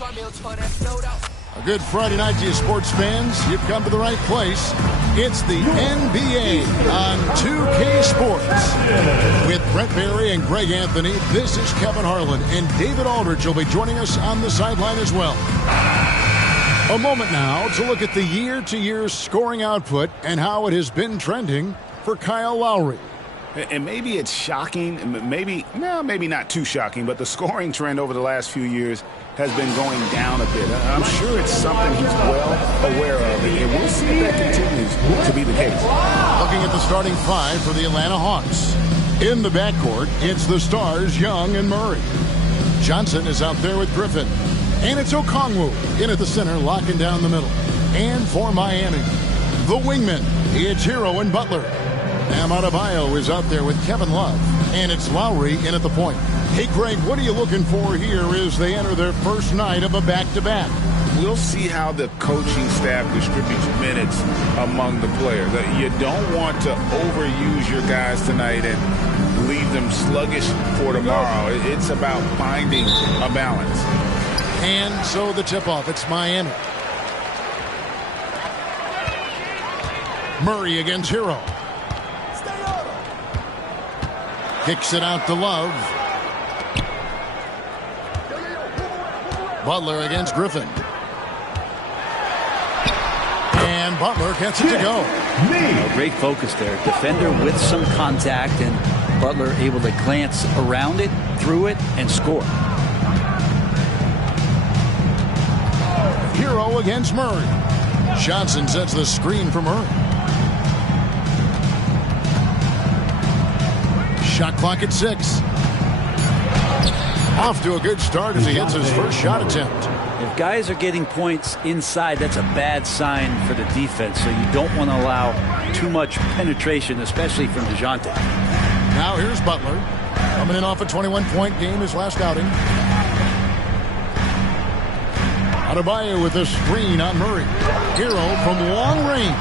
A good Friday night to you sports fans. You've come to the right place. It's the NBA on 2K Sports. With Brent Barry and Greg Anthony, this is Kevin Harlan, and David Aldridge will be joining us on the sideline as well. A moment now to look at the year-to-year scoring output and how it has been trending for Kyle Lowry. And maybe it's shocking, maybe not too shocking, but the scoring trend over the last few years has been going down a bit. I'm sure it's something he's well aware of, and we'll see if that continues to be the case. Looking at the starting five for the Atlanta Hawks. In the backcourt, it's the stars Young and Murray. Johnson is out there with Griffin. And it's Okongwu in at the center, locking down the middle. And for Miami, the wingmen, it's Hero and Butler. Bam Adebayo is out there with Kevin Love. And it's Lowry in at the point. Hey, Greg, what are you looking for here as they enter their first night of a back-to-back? We'll see how the coaching staff distributes minutes among the players. You don't want to overuse your guys tonight and leave them sluggish for tomorrow. It's about finding a balance. And so the tip-off, it's Miami. Murray against Hero. Kicks it out to Love. Butler against Griffin. And Butler gets it to go. Great focus there. Defender with some contact, and Butler able to glance around it, through it, and score. Hero against Murray. Johnson sets the screen for Murray. Shot clock at 6. Off to a good start as he hits his first shot attempt. If guys are getting points inside, that's a bad sign for the defense, so you don't want to allow too much penetration, especially from DeJounte. Now here's Butler. Coming in off a 21-point game his last outing. Adebayo with a screen on Murray. Hero from long range.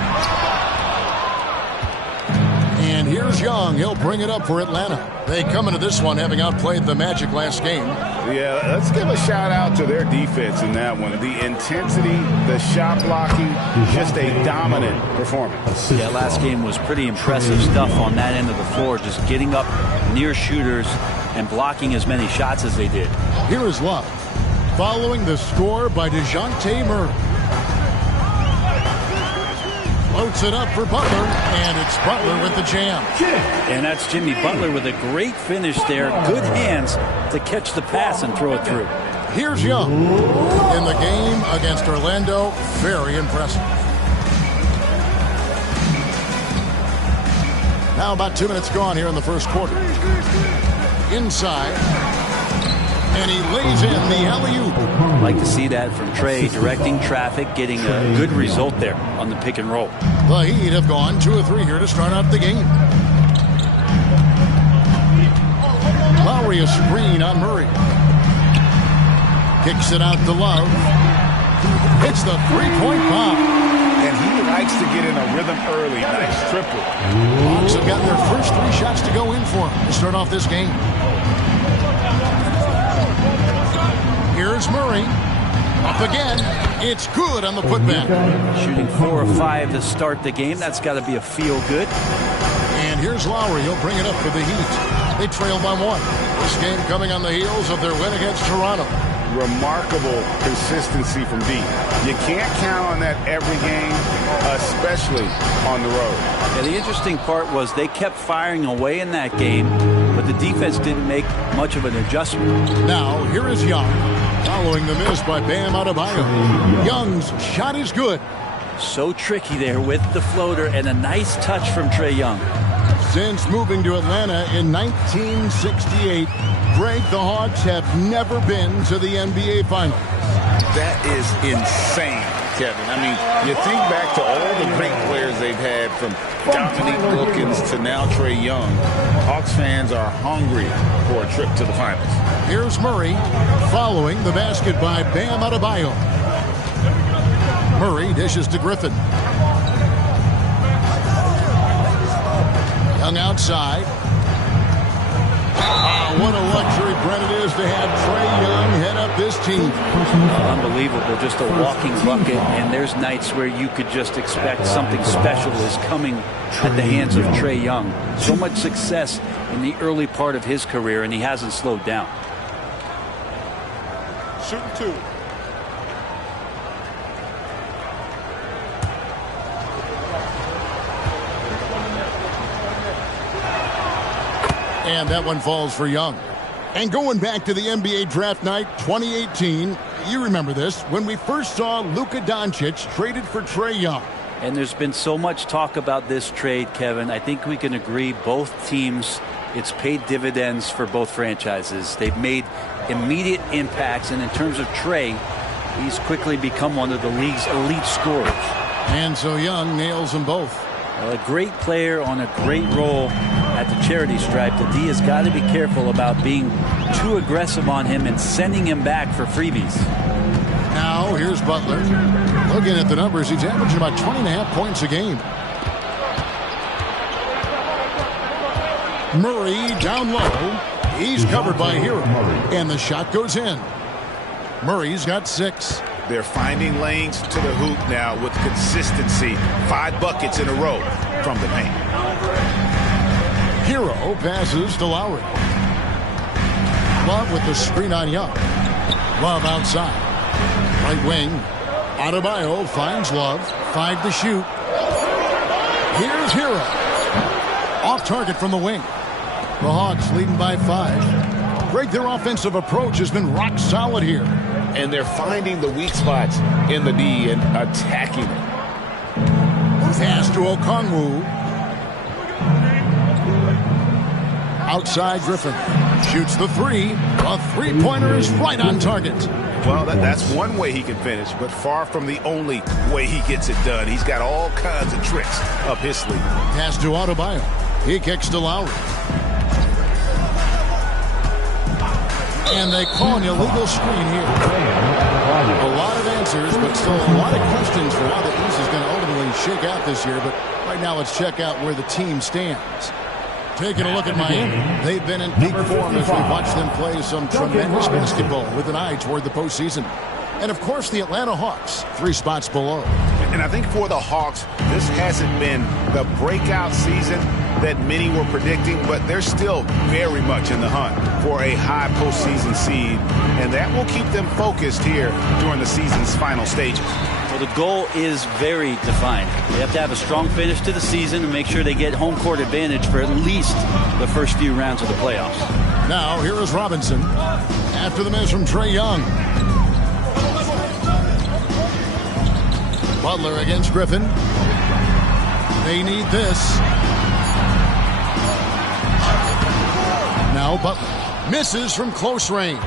And here's Young. He'll bring it up for Atlanta. They come into this one having outplayed the Magic last game. Yeah, let's give a shout out to their defense in that one. The intensity, the shot blocking, just a dominant performance. Yeah, last game was pretty impressive stuff on that end of the floor, just getting up near shooters and blocking as many shots as they did. Here is Love, following the score by DeJounte Murray. Floats it up for Butler, and it's Butler with the jam. And that's Jimmy Butler with a great finish there. Good hands to catch the pass and throw it through. Here's Young in the game against Orlando. Very impressive. Now about 2 minutes gone here in the first quarter. Inside. And he lays in the alley-oop. Like to see that from Trey, directing traffic, getting a good result there on the pick and roll. The Heat have gone 2 of 3 here to start out the game. Lowry a screen on Murray. Kicks it out to Love. Hits the three-point bomb. And he likes to get in a rhythm early. Nice triple. Hawks have gotten their first 3 shots to go in for him to start off this game. Here's Murray. Up again. It's good on the putback. Shooting 4 of 5 to start the game. That's got to be a feel good. And here's Lowry. He'll bring it up for the Heat. They trail by 1. This game coming on the heels of their win against Toronto. Remarkable consistency from deep. You can't count on that every game, especially on the road. Yeah, the interesting part was they kept firing away in that game, but the defense didn't make much of an adjustment. Now, here is Young, following the miss by Bam Adebayo. Young's shot is good. So tricky there with the floater, and a nice touch from Trae Young. Since moving to Atlanta in 1968, Greg, the Hawks have never been to the NBA Finals. That is insane, Kevin. I mean, you think back to all the great players they've had, from Dominique Wilkins to now Trae Young. Hawks fans are hungry for a trip to the finals. Here's Murray, following the basket by Bam Adebayo. Murray dishes to Griffin. Young outside. What a luxury, Brent, it is to have Trae Young head up this team. Unbelievable. Just a walking bucket. And there's nights where you could just expect something special is coming at the hands of Trae Young. So much success in the early part of his career, and he hasn't slowed down. Shooting 2. And that one falls for Young. And going back to the NBA draft night 2018, you remember this, when we first saw Luka Doncic traded for Trae Young. And there's been so much talk about this trade, Kevin. I think we can agree both teams, it's paid dividends for both franchises. They've made immediate impacts, and in terms of Trae, he's quickly become one of the league's elite scorers. And so Young nails them both. Well, a great player on a great role at the charity stripe. The D has got to be careful about being too aggressive on him and sending him back for freebies. Now here's Butler. Looking at the numbers, he's averaging about 20.5 points a game. Murray down low. He's covered by Hero. And the shot goes in. Murray's got 6. They're finding lanes to the hoop now with consistency. 5 buckets in a row from the paint. Hero passes to Lowry. Love with the screen on Young. Love outside. Right wing. Adebayo finds Love. 5 to shoot. Here's Hero. Off target from the wing. The Hawks leading by 5. Greg, their offensive approach has been rock solid here. And they're finding the weak spots in the D and attacking it. Pass to Okongwu. Outside Griffin. Shoots the 3. A three-pointer is right on target. Well, that's one way he can finish, but far from the only way he gets it done. He's got all kinds of tricks up his sleeve. Pass to Adebayo. He kicks to Lowry. And they call an illegal screen here. A lot of answers, but still a lot of questions for how the East is going to ultimately shake out this year. But right now, let's check out where the team stands. Taking a look at Miami. They've been in peak form as we watch them play some tremendous basketball with an eye toward the postseason. And, of course, the Atlanta Hawks, 3 spots below. And I think for the Hawks, this hasn't been the breakout season that many were predicting, but they're still very much in the hunt for a high postseason seed, and that will keep them focused here during the season's final stages. Well, the goal is very defined. They have to have a strong finish to the season and make sure they get home court advantage for at least the first few rounds of the playoffs. Now, here is Robinson after the miss from Trae Young. Butler against Griffin. They need this. Now Butler misses from close range.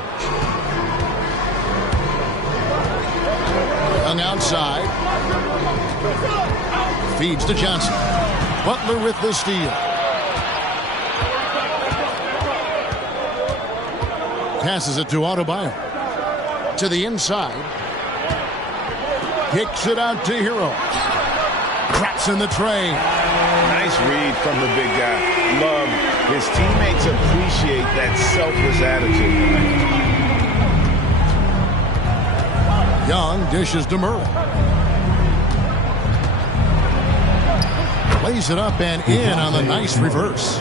Young outside. Feeds to Johnson. Butler with the steal. Passes it to Adebayo. To the inside. Kicks it out to Hero. Traps in the tray. Nice read from the big guy. Love. His teammates appreciate that selfless attitude. Young dishes to Murray. Lays it up and in on the nice reverse.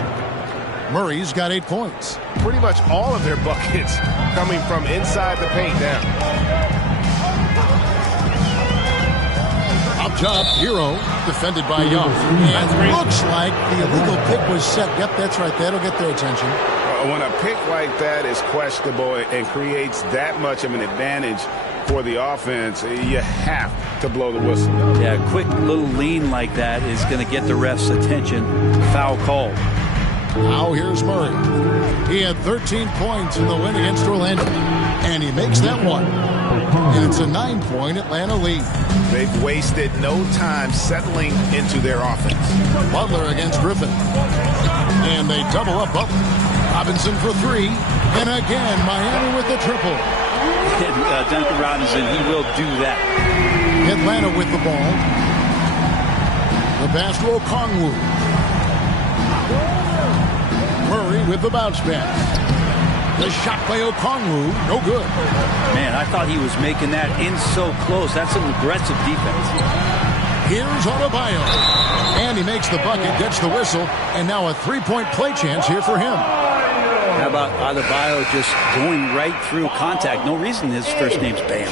Murray's got 8 points. Pretty much all of their buckets coming from inside the paint now. Up top, Hero, defended by Young. And looks like the illegal pick was set. Yep, that's right. That'll get their attention. When a pick like that is questionable and creates that much of an advantage for the offense, you have to blow the whistle. Yeah, a quick little lean like that is going to get the ref's attention. Foul call. Now here's Murray. He had 13 points in the win against Orlando. And he makes that one. And it's a 9-point Atlanta lead. They've wasted no time settling into their offense. Butler against Griffin. And they double up Butler. Robinson for 3. And again, Miami with the triple. Duncan Robinson, he will do that. Atlanta with the ball. The pass to Okongwu. Murray with the bounce pass. The shot by Okongwu, no good. Man, I thought he was making that in so close. That's some aggressive defense. Here's Adebayo. And he makes the bucket, gets the whistle, and now a three-point play chance here for him. How about Adebayo just going right through contact? No reason his first name's Bam.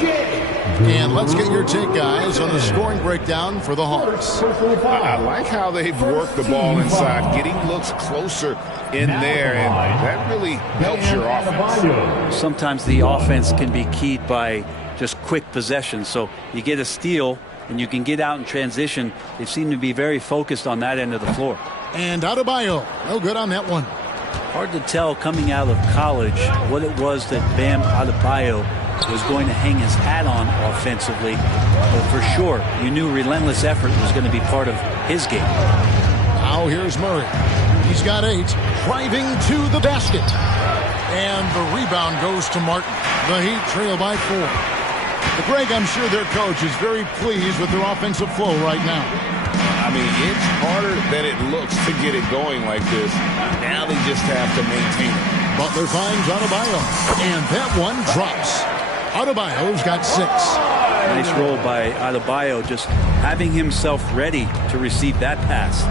And let's get your take, guys, on the scoring breakdown for the Hawks. I like how they've worked the ball inside, getting looks closer in there, and that really helps your offense. Sometimes the offense can be keyed by just quick possession. So you get a steal, and you can get out in transition. They seem to be very focused on that end of the floor. And Adebayo, no good on that one. Hard to tell coming out of college what it was that Bam Adebayo was going to hang his hat on offensively. But for sure, you knew relentless effort was going to be part of his game. Now here's Murray. He's got 8, driving to the basket. And the rebound goes to Martin. The Heat trail by 4. But Greg, I'm sure their coach is very pleased with their offensive flow right now. I mean, it's harder than it looks to get it going like this. Now they just have to maintain it. Butler finds Adebayo, and that one drops. Adebayo's got 6. Nice roll by Adebayo, just having himself ready to receive that pass.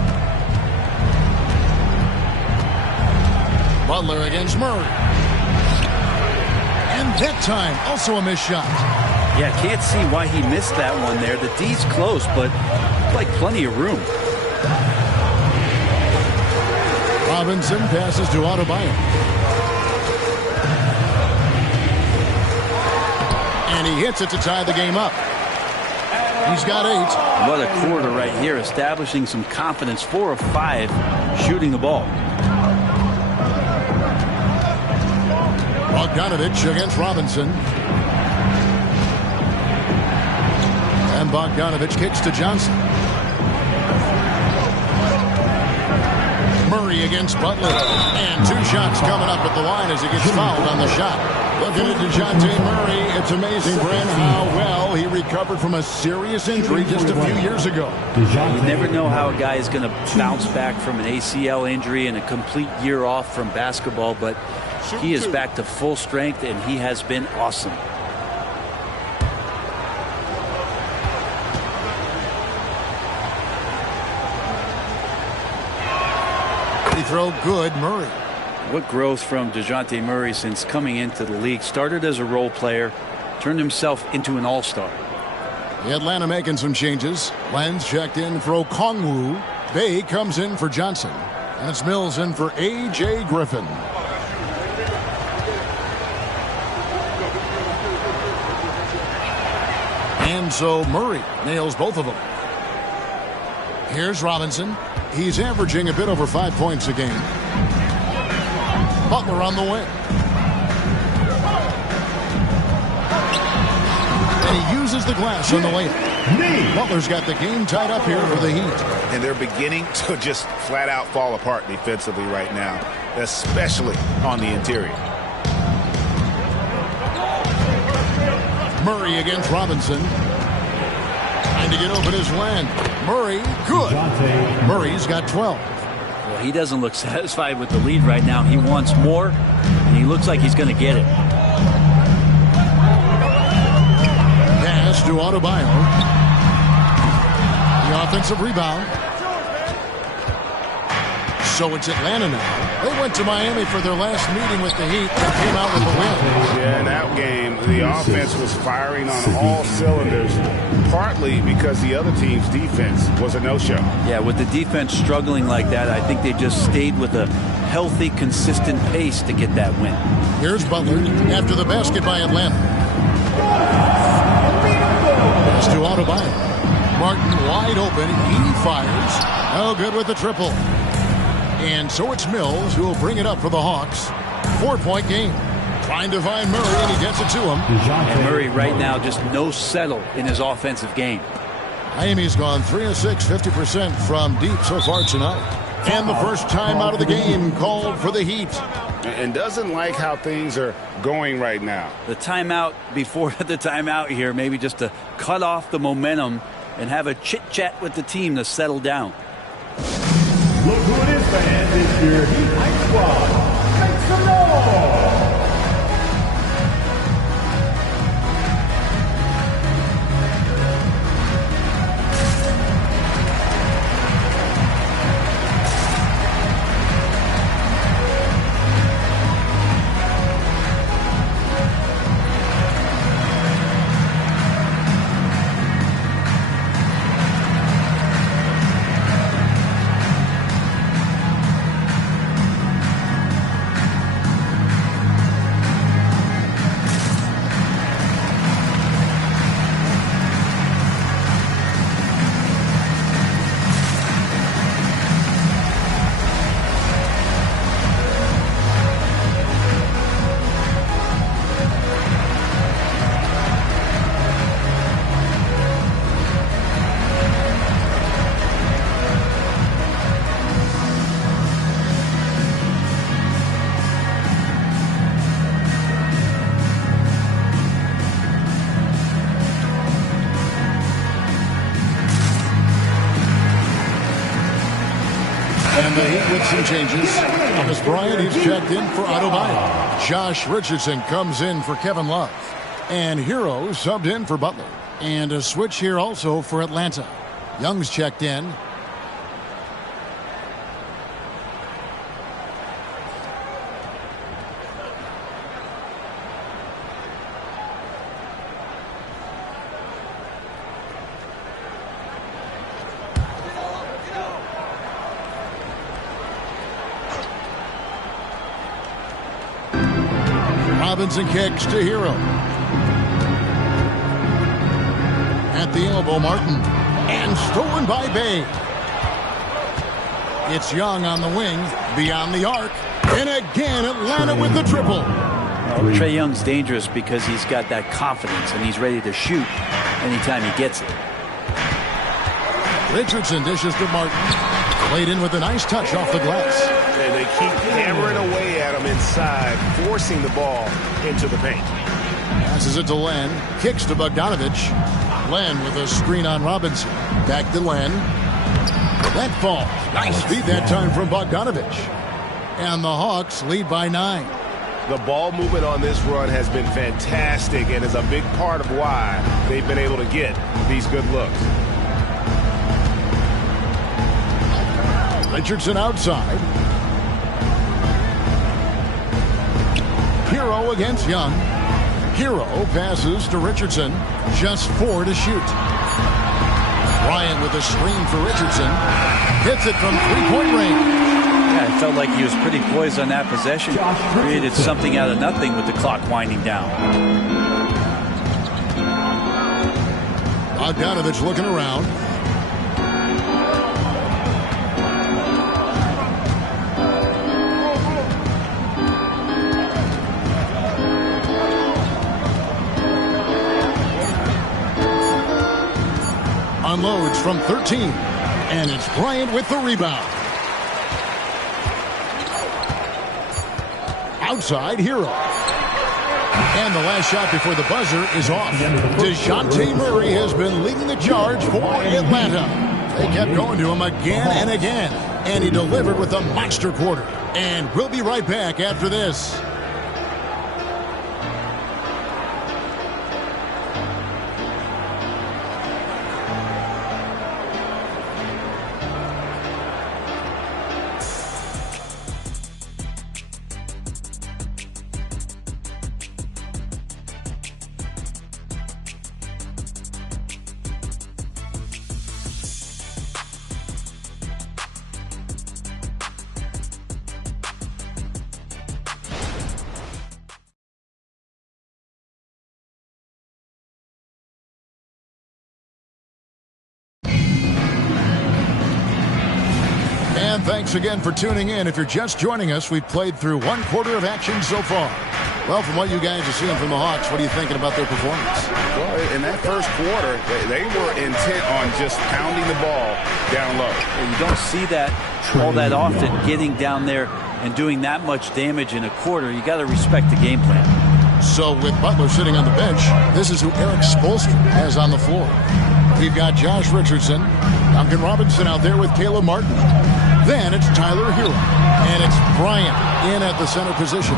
Butler against Murray. And that time, also a missed shot. Yeah, can't see why he missed that one there. The D's close, but like plenty of room. Robinson passes to Adebayo. And he hits it to tie the game up. He's got 8. What a quarter right here, establishing some confidence. 4 of 5 shooting the ball. Bogdanovich against Robinson. And Bogdanovich kicks to Johnson. Murray against Butler. And 2 shots coming up at the line as he gets fouled on the shot. Looking at DeJounte Murray, it's amazing, Brent, how well he recovered from a serious injury just a few years ago. You never know how a guy is going to bounce back from an ACL injury and a complete year off from basketball, but he is back to full strength, and he has been awesome. He throw good, Murray. What growth from DeJounte Murray since coming into the league. Started as a role player, turned himself into an all-star. Atlanta making some changes. Lenz checked in for Okongwu. Bay comes in for Johnson. That's Mills in for A.J. Griffin. And so Murray nails both of them. Here's Robinson. He's averaging a bit over 5 points a game. Butler on the wing. And he uses the glass on the layup. Butler's got the game tied up here for the Heat. And they're beginning to just flat out fall apart defensively right now, especially on the interior. Murray against Robinson. Trying to get open his Len. Murray, good. Murray's got 12. Well, he doesn't look satisfied with the lead right now. He wants more, and he looks like he's going to get it. Pass to Adebayo. The offensive rebound. So it's Atlanta now. They went to Miami for their last meeting with the Heat and came out with a win. Yeah, that game, the offense was firing on all cylinders, partly because the other team's defense was a no-show. Yeah, with the defense struggling like that, I think they just stayed with a healthy, consistent pace to get that win. Here's Butler after the basket by Atlanta. Pass to Adebayo. Martin wide open. He fires. No good with the triple. And so it's Mills who will bring it up for the Hawks. 4-point game. Trying to find Murray, and he gets it to him. And Murray right now just no settle in his offensive game. Miami's gone 3 of 6, 50% from deep so far tonight. And the first time out of the game called for the Heat. And doesn't like how things are going right now. The timeout before the timeout here, maybe just to cut off the momentum and have a chit-chat with the team to settle down. Look who it is, fans. It's your Heat Squad. Make some noise. the Heat with some changes. Thomas Bryant, he's checked in for Adebayo. Josh Richardson comes in for Kevin Love. And Hero subbed in for Butler. And a switch here also for Atlanta. Young's checked in. Robinson kicks to Hero. At the elbow, Martin. And stolen by Bay. It's Young on the wing. Beyond the arc. And again, Atlanta with the triple. Trae Young's dangerous because he's got that confidence and he's ready to shoot anytime he gets it. Richardson dishes to Martin. Played in with a nice touch off the glass. And they keep hammering away at him inside, forcing the ball into the paint. Passes it to Len. Kicks to Bogdanovich. Len with a screen on Robinson. Back to Len. That falls. Nice feed that time from Bogdanovich. And the Hawks lead by 9. The ball movement on this run has been fantastic and is a big part of why they've been able to get these good looks. Richardson outside. Hero against Young. Hero passes to Richardson. Just 4 to shoot. Bryant with a screen for Richardson. Hits it from three-point range. Yeah, it felt like he was pretty poised on that possession. Created something out of nothing with the clock winding down. Bogdanovich looking around. Unloads from 13. And it's Bryant with the rebound. Outside, Hero. And the last shot before the buzzer is off. DeJounte Murray has been leading the charge for Atlanta. They kept going to him again and again. And he delivered with a monster quarter. And we'll be right back after this. And thanks again for tuning in. If you're just joining us, we've played through one quarter of action so far. Well, from what you guys are seeing from the Hawks, what are you thinking about their performance? Well, in that first quarter, they were intent on just pounding the ball down low. You don't see that all that often, getting down there and doing that much damage in a quarter. You got to respect the game plan. So with Butler sitting on the bench, this is who Eric Spoelstra has on the floor. We've got Josh Richardson, Duncan Robinson out there with Caleb Martin. Then it's Tyler Hero. And it's Bryant in at the center position.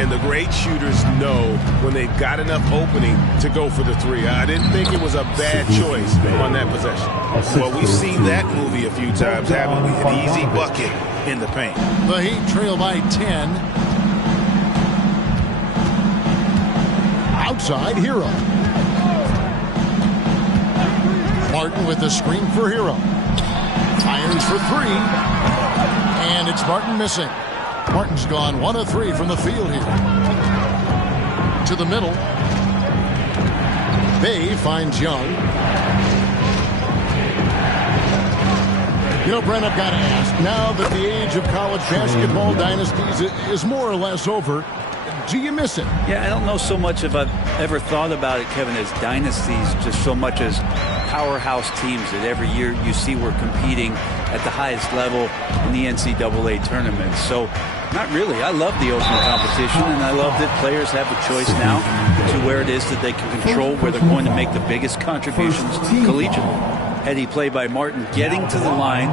And the great shooters know when they've got enough opening to go for the three. I didn't think it was a bad choice on that possession. Well, we've seen that movie a few times, haven't we? An easy bucket in the paint. The Heat trail by 10. Outside, Hero. Martin with the screen for Hero. Fires for 3. And it's Martin missing. Martin's gone 1 of 3 from the field here. To the middle. Bay finds Young. You know, Brent, I've got to ask, now that the age of college basketball dynasties is more or less over, do you miss it? Yeah, I don't know so much if I've ever thought about it, Kevin, as dynasties, just so much as powerhouse teams that every year you see we're competing at the highest level in the NCAA tournament. So, not really. I love the open competition, and I love that players have the choice now to where it is that they can control where they're going to make the biggest contributions collegiately. Heady play by Martin, getting to the line.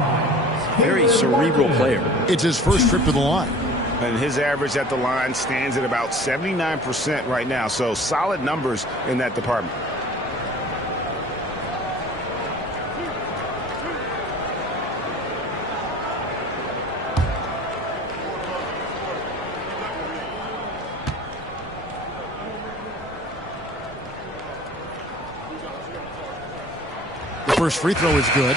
Very cerebral player. It's his first trip to the line. And his average at the line stands at about 79% right now. So solid numbers in that department. The first free throw is good.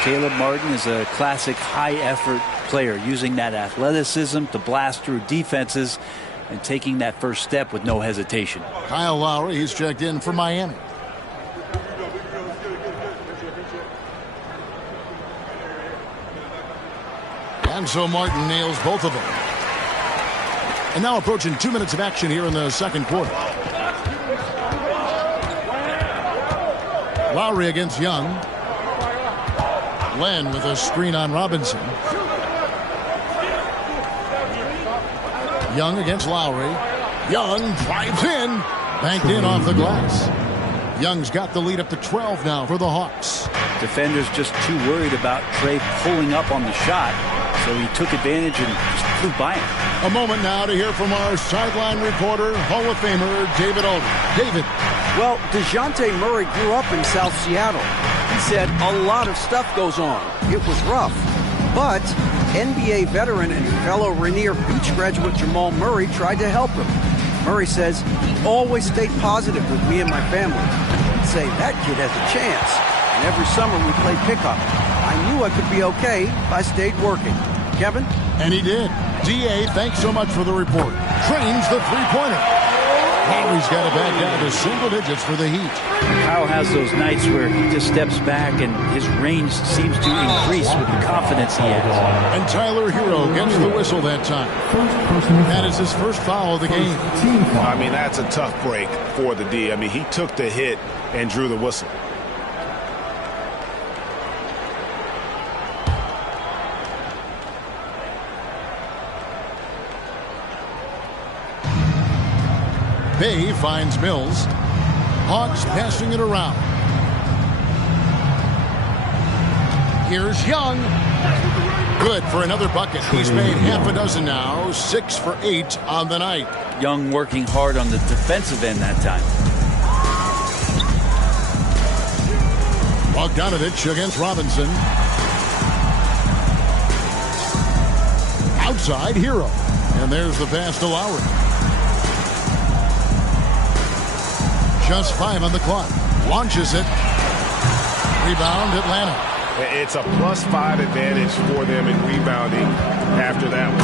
Caleb Martin is a classic high-effort player, using that athleticism to blast through defenses and taking that first step with no hesitation. Kyle Lowry, he's checked in for Miami. And so Martin nails both of them. And now approaching 2 minutes of action here in the second quarter. Lowry against Young. Len with a screen on Robinson. Young against Lowry. Young drives in. Banked in off the glass. Young's got the lead up to 12 now for the Hawks. Defenders just too worried about Trey pulling up on the shot, so he took advantage and just flew by him. A moment now to hear from our sideline reporter, Hall of Famer David Alden. David. Well, DeJounte Murray grew up in South Seattle. He said a lot of stuff goes on. It was rough. But NBA veteran and fellow Rainier Beach graduate Jamal Murray tried to help him. Murray says he always stayed positive with me and my family. He'd say, that kid has a chance. And every summer we played pickup. I knew I could be okay if I stayed working. Kevin? And he did. D.A., thanks so much for the report. Trains the three-pointer. Lowry's got it back down to single digits for the Heat. Kyle has those nights where he just steps back and his range seems to increase with the confidence he has. And Tyler Hero gets the whistle that time. That is his first foul of the game. I mean, that's a tough break for the D. I mean, he took the hit and drew the whistle. Bay finds Mills. Hawks passing it around. Here's Young. Good for another bucket. He's made half a dozen now. 6 for 8 on the night. Young working hard on the defensive end that time. Bogdanovich against Robinson. Outside Hero. And there's the pass to Lowry. Just 5 on the clock. Launches it. Rebound Atlanta. It's a +5 advantage for them in rebounding after that one.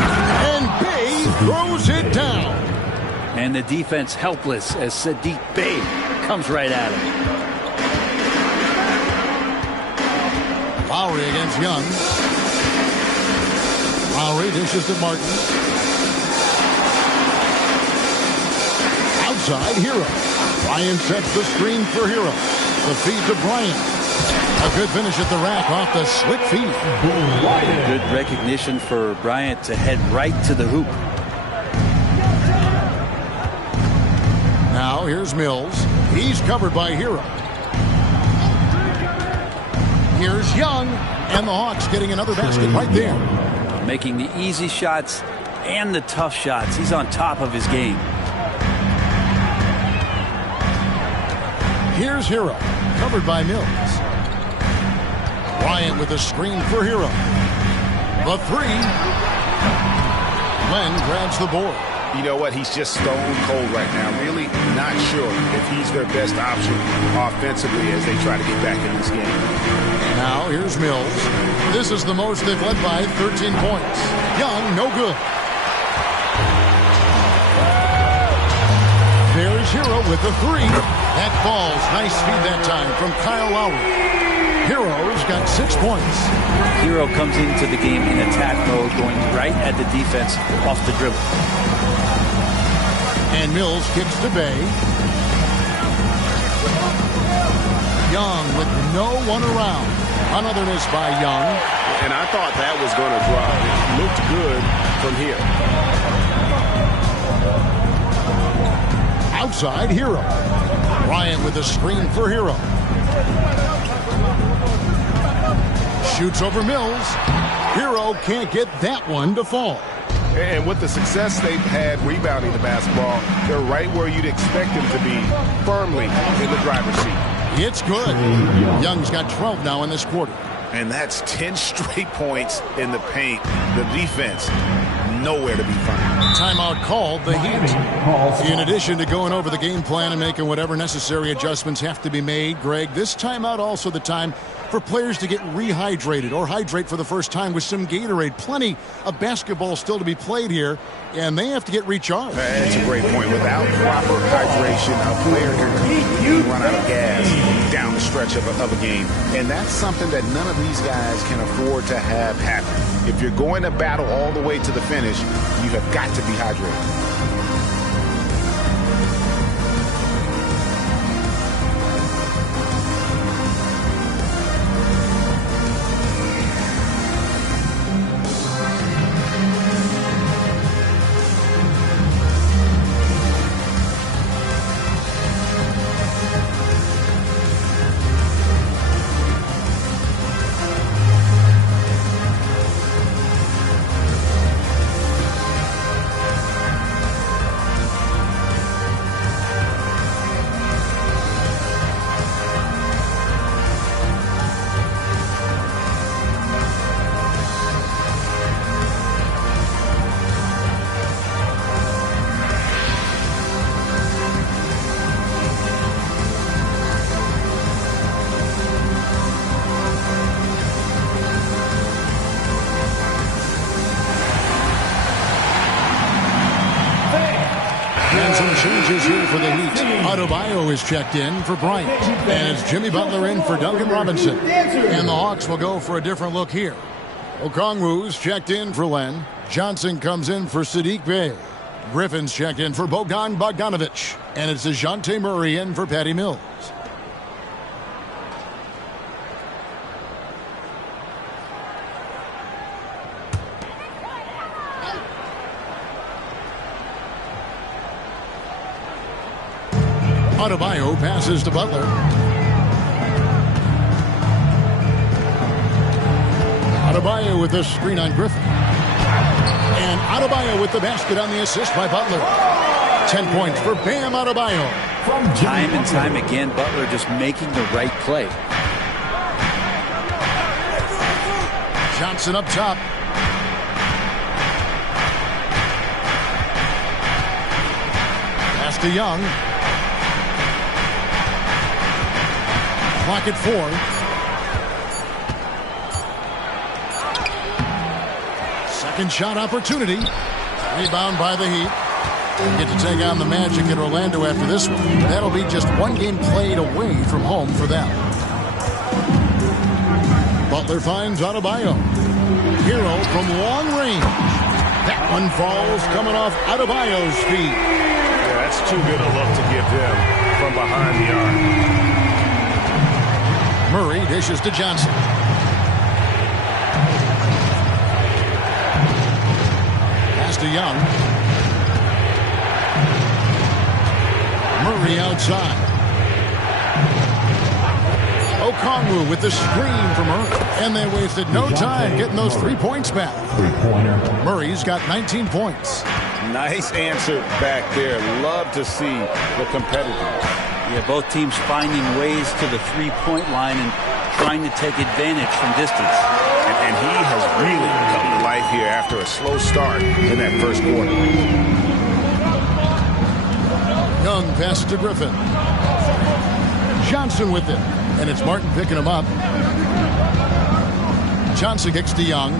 And Bay throws it down. And the defense helpless as Sadiq Bey comes right at him. Lowry against Young. Lowry dishes to Martin. Outside Hero. Bryant sets the screen for Hero. The feed to Bryant. A good finish at the rack off the slick feed. Good recognition for Bryant to head right to the hoop. Now here's Mills. He's covered by Hero. Here's Young. And the Hawks getting another basket right there. Making the easy shots and the tough shots. He's on top of his game. Here's Hero, covered by Mills. Bryant with a screen for Hero. The three. Len grabs the board. You know what? He's just stone cold right now. Really not sure if he's their best option offensively as they try to get back in this game. Now here's Mills. This is the most they've led by 13 points. Young, no good. There's Hero with the three. That falls. Nice feed that time from Kyle Lowry. Hero's got 6 points. Hero comes into the game in attack mode, going right at the defense off the dribble. And Mills kicks to Bay. Young with no one around. Another miss by Young. And I thought that was going to drop. It looked good from here. Outside Hero. Bryant with a screen for Hero. Shoots over Mills. Hero can't get that one to fall. And with the success they've had rebounding the basketball, they're right where you'd expect them to be, firmly in the driver's seat. It's good. Young's got 12 now in this quarter. And that's 10 straight points in the paint. The defense, nowhere to be found. Timeout called, the Heat. In addition to going over the game plan and making whatever necessary adjustments have to be made, Greg, this timeout also the time for players to get rehydrated or hydrate for the first time with some Gatorade. Plenty of basketball still to be played here, and they have to get recharged. That's a great point. Without proper hydration, a player can completely run out of gas down the stretch of a game. And that's something that none of these guys can afford to have happen. If you're going to battle all the way to the finish, you have got to be hydrated. Changes here for the Heat. Adebayo is checked in for Bryant. And it's Jimmy Butler in for Duncan Robinson. And the Hawks will go for a different look here. Okongwu's checked in for Len. Johnson comes in for Sadiq Bey. Griffin's checked in for Bogan Bogdanovic. And it's DeJounte Murray in for Patty Mills. Adebayo passes to Butler. Adebayo with the screen on Griffin. And Adebayo with the basket on the assist by Butler. 10 points for Bam Adebayo. Time and time again, Butler just making the right play. Johnson up top. Pass to Young. Clock at 4. Second shot opportunity. Rebound by the Heat. They get to take on the Magic in Orlando after this one. That'll be just one game played away from home for them. Butler finds Adebayo. Hero from long range. That one falls coming off Adebayo's feet. Yeah, that's too good a look to give him from behind the arc. Murray dishes to Johnson. Pass to Young. Murray outside. Okongwu with the screen for Murray. And they wasted no time getting those 3 points back. Murray's got 19 points. Nice answer back there. Love to see the competitors. Yeah, both teams finding ways to the three-point line and trying to take advantage from distance. And he has really come to life here after a slow start in that first quarter. Young passes to Griffin. Johnson with it. And it's Martin picking him up. Johnson kicks to Young.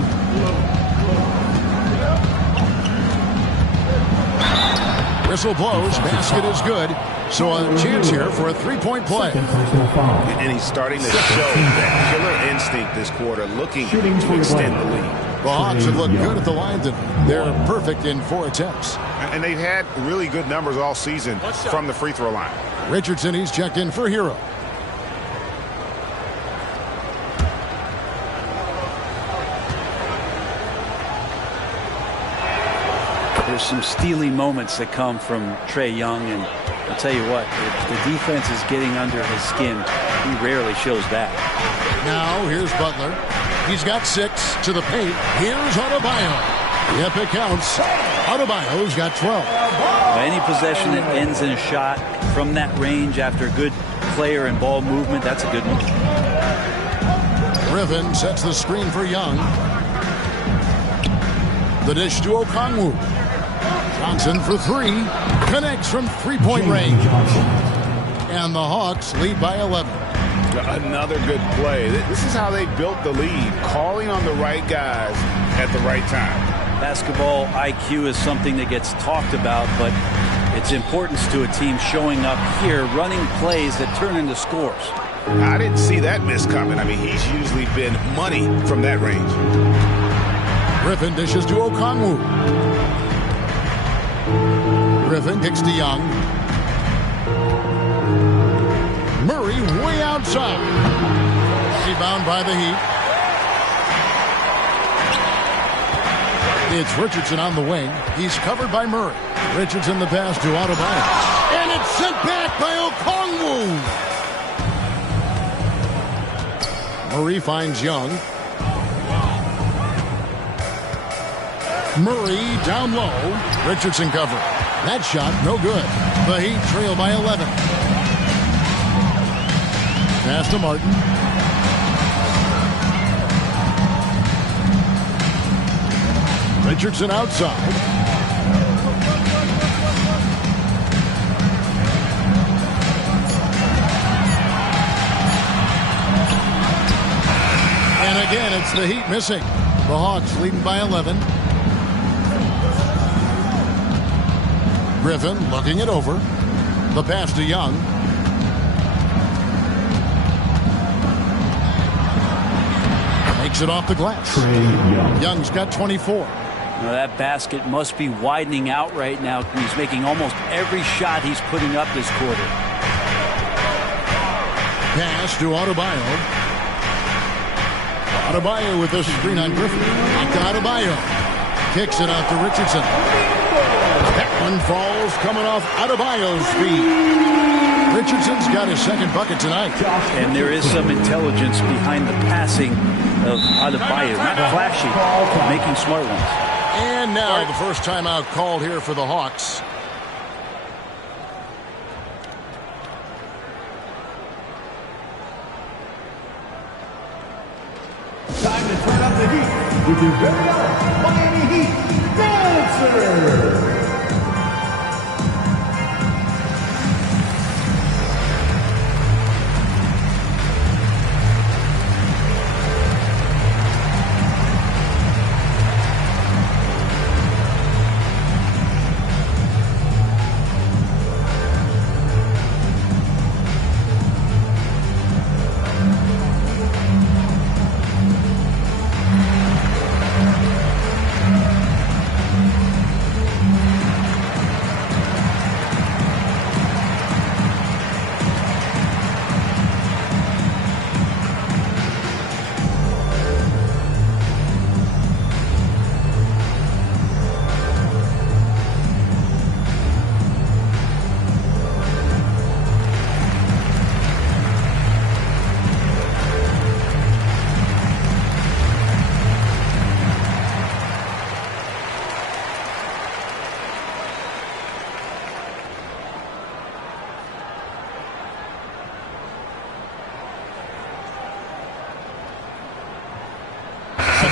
Whistle blows. Basket is good. So a chance here for a three-point play. And he's starting to show that killer instinct this quarter, looking to extend the lead. The Hawks have looked good at the line. They're perfect in 4 attempts. And they've had really good numbers all season from the free throw line. Richardson, he's checked in for Hero. There's some steely moments that come from Trae Young, and I'll tell you what, if the defense is getting under his skin, he rarely shows that. Now here's Butler. He's got 6 to the paint. Here's Adebayo. Yep, it counts. Adebayo's got 12. Any possession that ends in a shot from that range after good player and ball movement, that's a good one. Griffin sets the screen for Young. The dish to Okongwu. Johnson for 3. Connects from three-point range. And the Hawks lead by 11. Another good play. This is how they built the lead, calling on the right guys at the right time. Basketball IQ is something that gets talked about, but its importance to a team showing up here, running plays that turn into scores. I didn't see that miss coming. I mean, he's usually been money from that range. Griffin dishes to Okongwu. Griffin kicks to Young. Murray way outside. Rebound by the Heat. It's Richardson on the wing. He's covered by Murray. Richardson the pass to Adebayo. And it's sent back by Okongwu. Murray finds Young. Murray down low. Richardson covered. That shot no good. The Heat trail by 11. Pass to Martin. Richardson outside. And again, it's the Heat missing. The Hawks leading by 11. Griffin looking it over. The pass to Young. Makes it off the glass. Young's got 24. Now that basket must be widening out right now. He's making almost every shot he's putting up this quarter. Pass to Adebayo. Adebayo with the screen on Griffin. Back to Adebayo. Kicks it out to Richardson. That one falls coming off Adebayo's feet. Richardson's got his second bucket tonight. And there is some intelligence behind the passing of Adebayo. Not flashy, but making smart ones. And now the first timeout called here for the Hawks. Time to turn up the heat with your very own Miami Heat Dancer.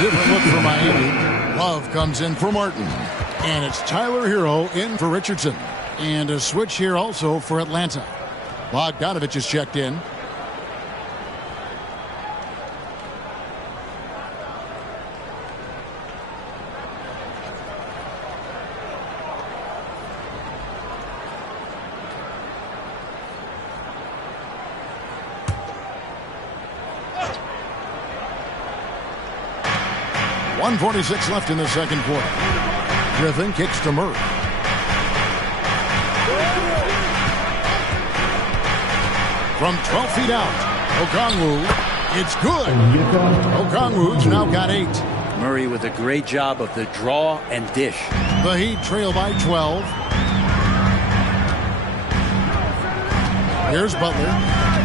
Different look for Miami. Love comes in for Martin. And it's Tyler Hero in for Richardson. And a switch here also for Atlanta. Bogdanovich is checked in. .146 left in the second quarter. Griffin kicks to Murray. From 12 feet out, Okongwu. It's good. Okongwu's now got 8. Murray with a great job of the draw and dish. The Heat trail by 12. Here's Butler.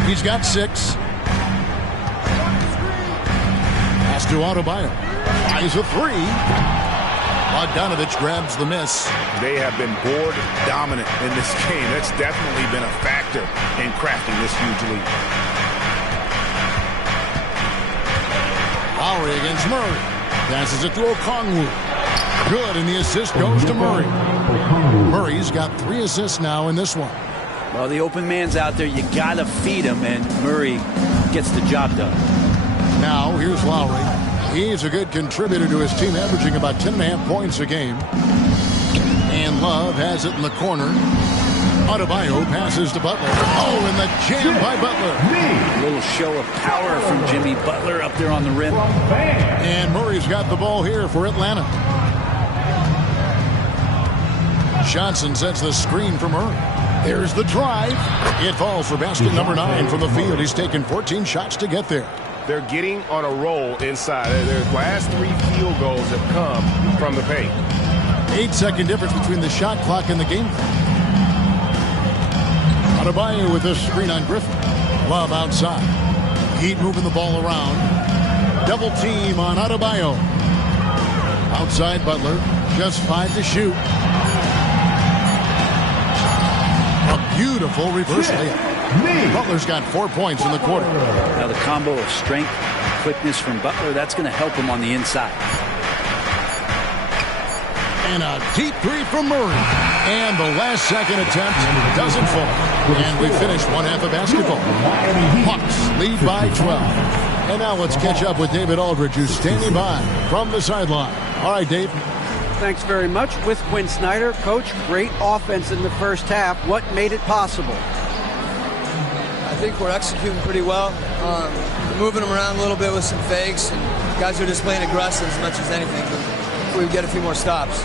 He's got 6. Pass to Adebayo. Fires a three. Bogdanovich grabs the miss. They have been board dominant in this game. That's definitely been a factor in crafting this huge lead. Lowry against Murray. Passes it to Okongwu. Good, and the assist goes to Murray. Murray's got 3 assists now in this one. Well, the open man's out there. You got to feed him, and Murray gets the job done. Now, here's Lowry. He's a good contributor to his team, averaging about 10.5 points a game. And Love has it in the corner. Adebayo passes to Butler. Oh, and the jam by Butler. A little show of power from Jimmy Butler up there on the rim. And Murray's got the ball here for Atlanta. Johnson sets the screen for Murray. There's the drive. It falls for basket number 9 from the field. He's taken 14 shots to get there. They're getting on a roll inside. Their last 3 field goals have come from the paint. 8-second difference between the shot clock and the game clock. Adebayo with this screen on Griffin. Love outside. Heat moving the ball around. Double team on Adebayo. Outside Butler. Just 5 to shoot. A beautiful reverse layup. Butler's got 4 points in the quarter. Now the combo of strength and quickness from Butler, that's going to help him on the inside. And a deep 3 from Murray. And the last second attempt doesn't fall. And we finish one half of basketball. Hawks lead by 12. And now let's catch up with David Aldridge, who's standing by from the sideline. All right, Dave. Thanks very much. With Quinn Snyder, Coach, great offense in the first half. What made it possible? I think we're executing pretty well. Moving them around a little bit with some fakes, and guys are just playing aggressive as much as anything. But we get a few more stops.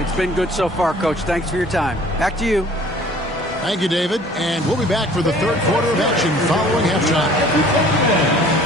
It's been good so far, Coach. Thanks for your time. Back to you. Thank you, David. And we'll be back for the third quarter of action following halftime.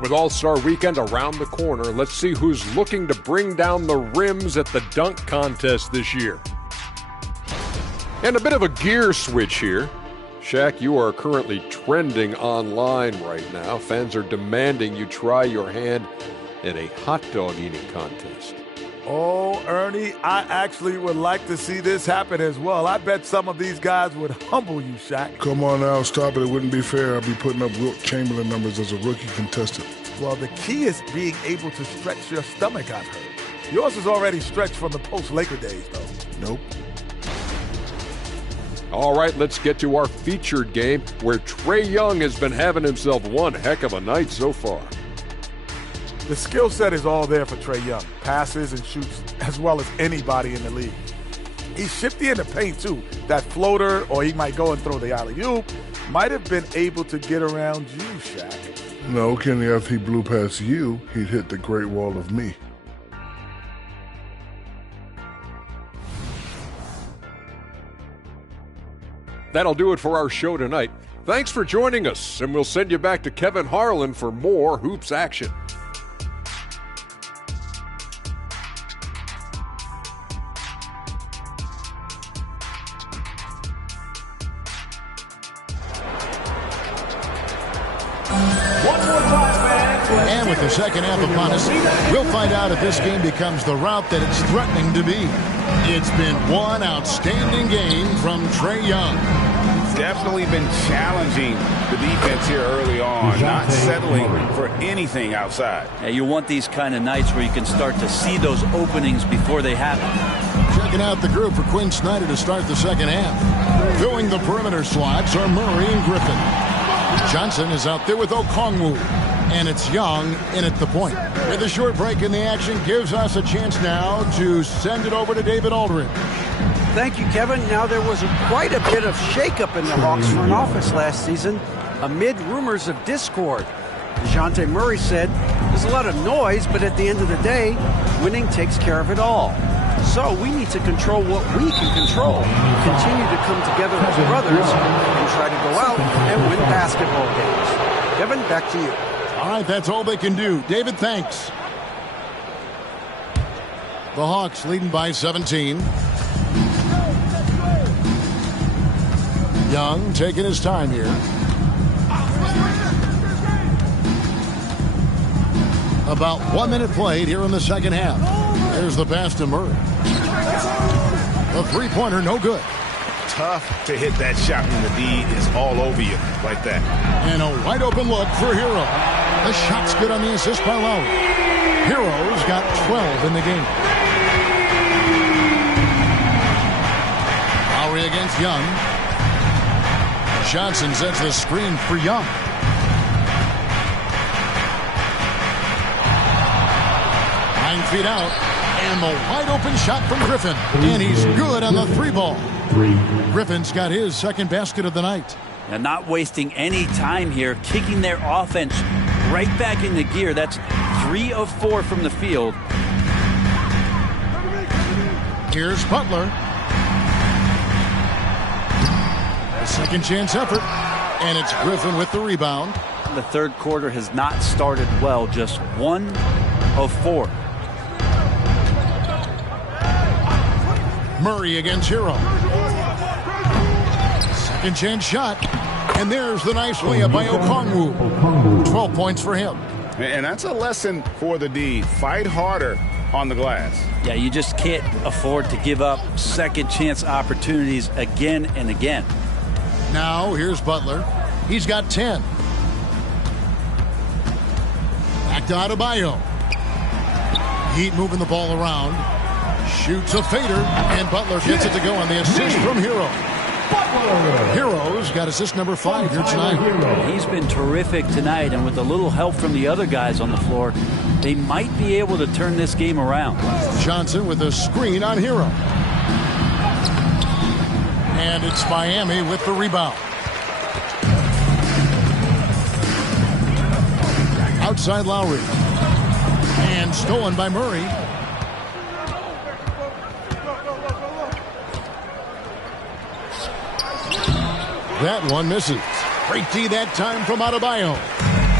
With All-Star Weekend around the corner, let's see who's looking to bring down the rims at the dunk contest this year. And a bit of a gear switch here. Shaq, you are currently trending online right now. Fans are demanding you try your hand at a hot dog eating contest. Oh, Ernie, I actually would like to see this happen as well. I bet some of these guys would humble you, Shaq. Come on now, stop it. It wouldn't be fair. I'd be putting up Wilt Chamberlain numbers as a rookie contestant. Well, the key is being able to stretch your stomach, I've heard. Yours is already stretched from the post-Laker days, though. Nope. All right, let's get to our featured game where Trae Young has been having himself one heck of a night so far. The skill set is all there for Trae Young. Passes and shoots as well as anybody in the league. He's shifty in the paint, too. That floater, or he might go and throw the alley-oop, might have been able to get around you, Shaq. No, Kenny, after he blew past you, he'd hit the Great Wall of me. That'll do it for our show tonight. Thanks for joining us, and we'll send you back to Kevin Harlan for more Hoops action. And with the second half upon us, we'll find out if this game becomes the route that it's threatening to be. It's been one outstanding game from Trae Young. He's definitely been challenging the defense here early on, not settling for anything outside. Yeah, you want these kind of nights where you can start to see those openings before they happen. Checking out the group for Quinn Snyder to start the second half. Filling the perimeter slots are Murray and Griffin. Johnson is out there with Okongwu. And it's Young in at the point. With a short break in the action gives us a chance now to send it over to David Aldridge. Thank you, Kevin. Now, there was quite a bit of shakeup in the Hawks front office last season amid rumors of discord. DeJounte Murray said, there's a lot of noise, but at the end of the day, winning takes care of it all. So we need to control what we can control, continue to come together as brothers, and try to go out and win basketball games. Kevin, back to you. All right, that's all they can do. David, thanks. The Hawks leading by 17. Young taking his time here. About 1 minute played here in the second half. There's the pass to Murray. The three-pointer, no good. Tough to hit that shot when the D is all over you like that. And a wide open look for Hero. The shot's good on the assist by Lowry. Hero's got 12 in the game. Lowry against Young. Johnson sets the screen for Young. 9 feet out. And the wide open shot from Griffin. And he's good on the three ball. Griffin's got his second basket of the night. And not wasting any time here, kicking their offense right back into gear. That's 3 of 4 from the field. Here's Butler. A second chance effort. And it's Griffin with the rebound. The third quarter has not started well, just 1 of 4. Murray against Hero. Second chance shot. And there's the nice layup by Okongwu. 12 points for him. And that's a lesson for the D. Fight harder on the glass. Yeah, you just can't afford to give up second chance opportunities again and again. Now here's Butler. He's got 10. Back to Adebayo. Heat moving the ball around. Shoots a fader, and Butler gets it to go on the assist from Hero. Hero's got assist number 5 here tonight. He's been terrific tonight, and with a little help from the other guys on the floor, they might be able to turn this game around. Johnson with a screen on Hero. And it's Miami with the rebound. Outside Lowry. And stolen by Murray. That one misses. Great D that time from Adebayo.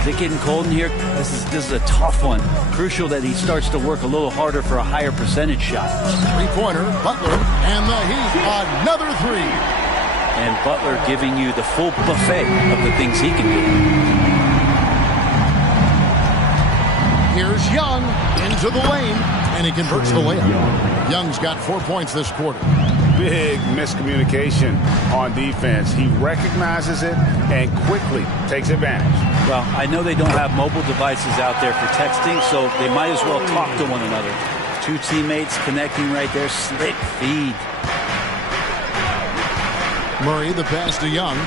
Is it getting cold in here? This is a tough one. Crucial that he starts to work a little harder for a higher percentage shot. Three-pointer, Butler, and the Heat, another 3. And Butler giving you the full buffet of the things he can do. Here's Young into the lane, and he converts the layup. Young's got 4 points this quarter. Big miscommunication on defense. He recognizes it and quickly takes advantage. Well, I know they don't have mobile devices out there for texting, so they might as well talk to one another. 2 teammates connecting right there. Slick feed. Murray, the pass to Young.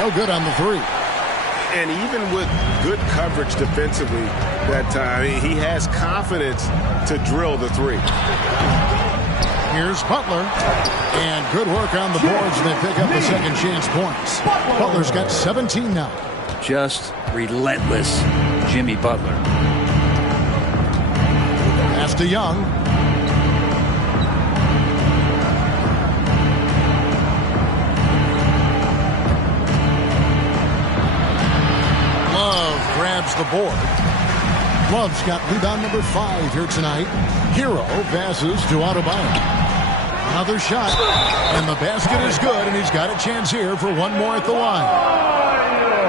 No good on the 3. And even with good coverage defensively that time, he has confidence to drill the three. Here's Butler. And good work on the boards. They pick up the second chance points. Butler's got 17 now. Just relentless Jimmy Butler. Pass to Young. Love grabs the board. Love's got rebound number 5 here tonight. Hero passes to Adebayo. Another shot, and the basket is good, and he's got a chance here for one more at the line.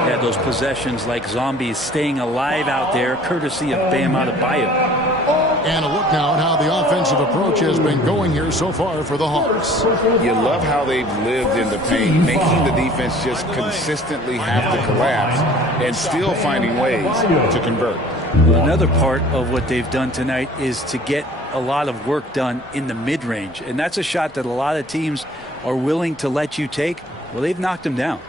Yeah, those possessions like zombies staying alive out there, courtesy of Bam Adebayo. And a look now at how the offensive approach has been going here so far for the Hawks. You love how they've lived in the paint, making the defense just consistently have to collapse and still finding ways to convert. Another part of what they've done tonight is to get a lot of work done in the mid-range, and that's a shot that a lot of teams are willing to let you take. Well, they've knocked them down.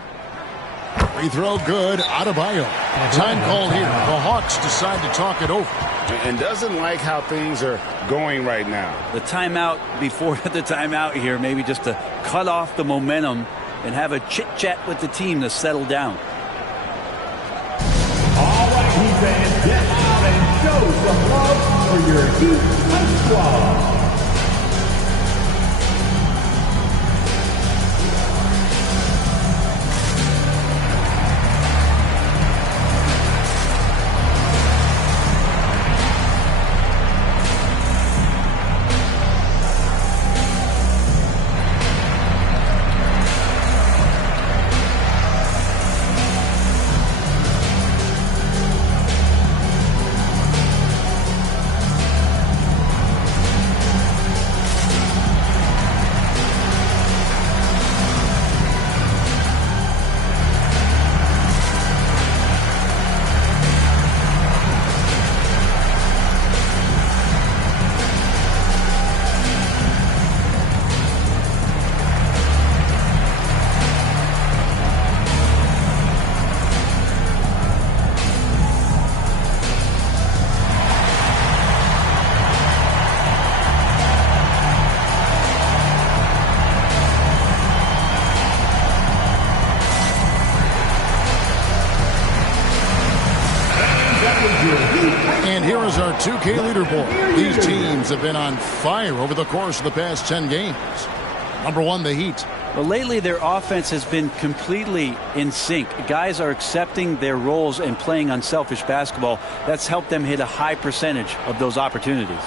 Free throw good. Adebayo. Time call here. The Hawks decide to talk it over. And doesn't like how things are going right now. The timeout before the timeout here, maybe just to cut off the momentum and have a chit-chat with the team to settle down. All right, Heat fans, get out and show some love for your Heat Ice Squad. And here is our 2K leaderboard. These teams have been on fire over the course of the past 10 games. Number 1, the Heat. Well, lately their offense has been completely in sync. Guys are accepting their roles and playing unselfish basketball. That's helped them hit a high percentage of those opportunities.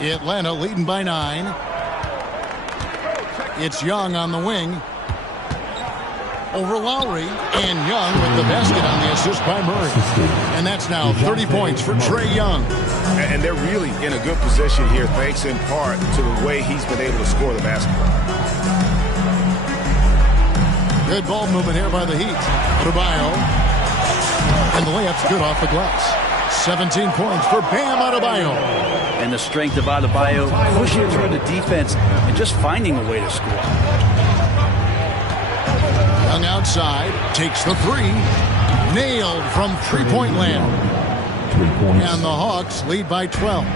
Atlanta leading by 9. It's Young on the wing. Over Lowry, and Young with the basket on the assist by Murray. And that's now 30 points for Trae Young. And they're really in a good position here, thanks in part to the way he's been able to score the basketball. Good ball movement here by the Heat. Adebayo. And the layup's good off the glass. 17 points for Bam Adebayo. And the strength of Adebayo pushing through the defense and just finding a way to score. Young outside, takes the three. Nailed from three-point land. 3 points. And the Hawks lead by 12.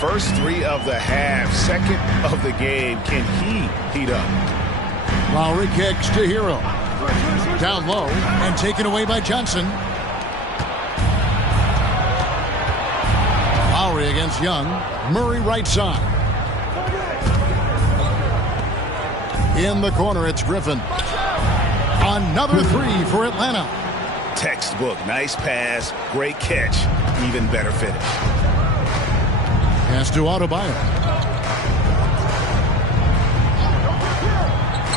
First three of the half, second of the game. Can he heat up? Lowry kicks to Hero. Down low and taken away by Johnson. Lowry against Young. Murray right side. In the corner, it's Griffin. Another three for Atlanta. Textbook. Nice pass. Great catch. Even better finish. Pass to Adebayo.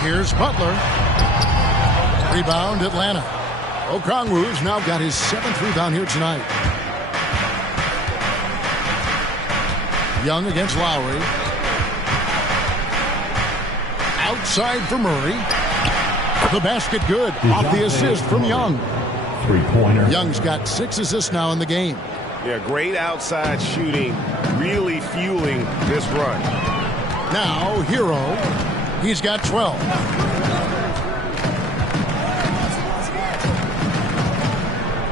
Here's Butler. Rebound, Atlanta. Okongwu's now got his 7th rebound here tonight. Young against Lowry. Outside for Murray. The basket good. Off the assist from Young. 3-pointer. Young's got 6 assists now in the game. Yeah, great outside shooting. Really fueling this run. Now, Hero. He's got 12.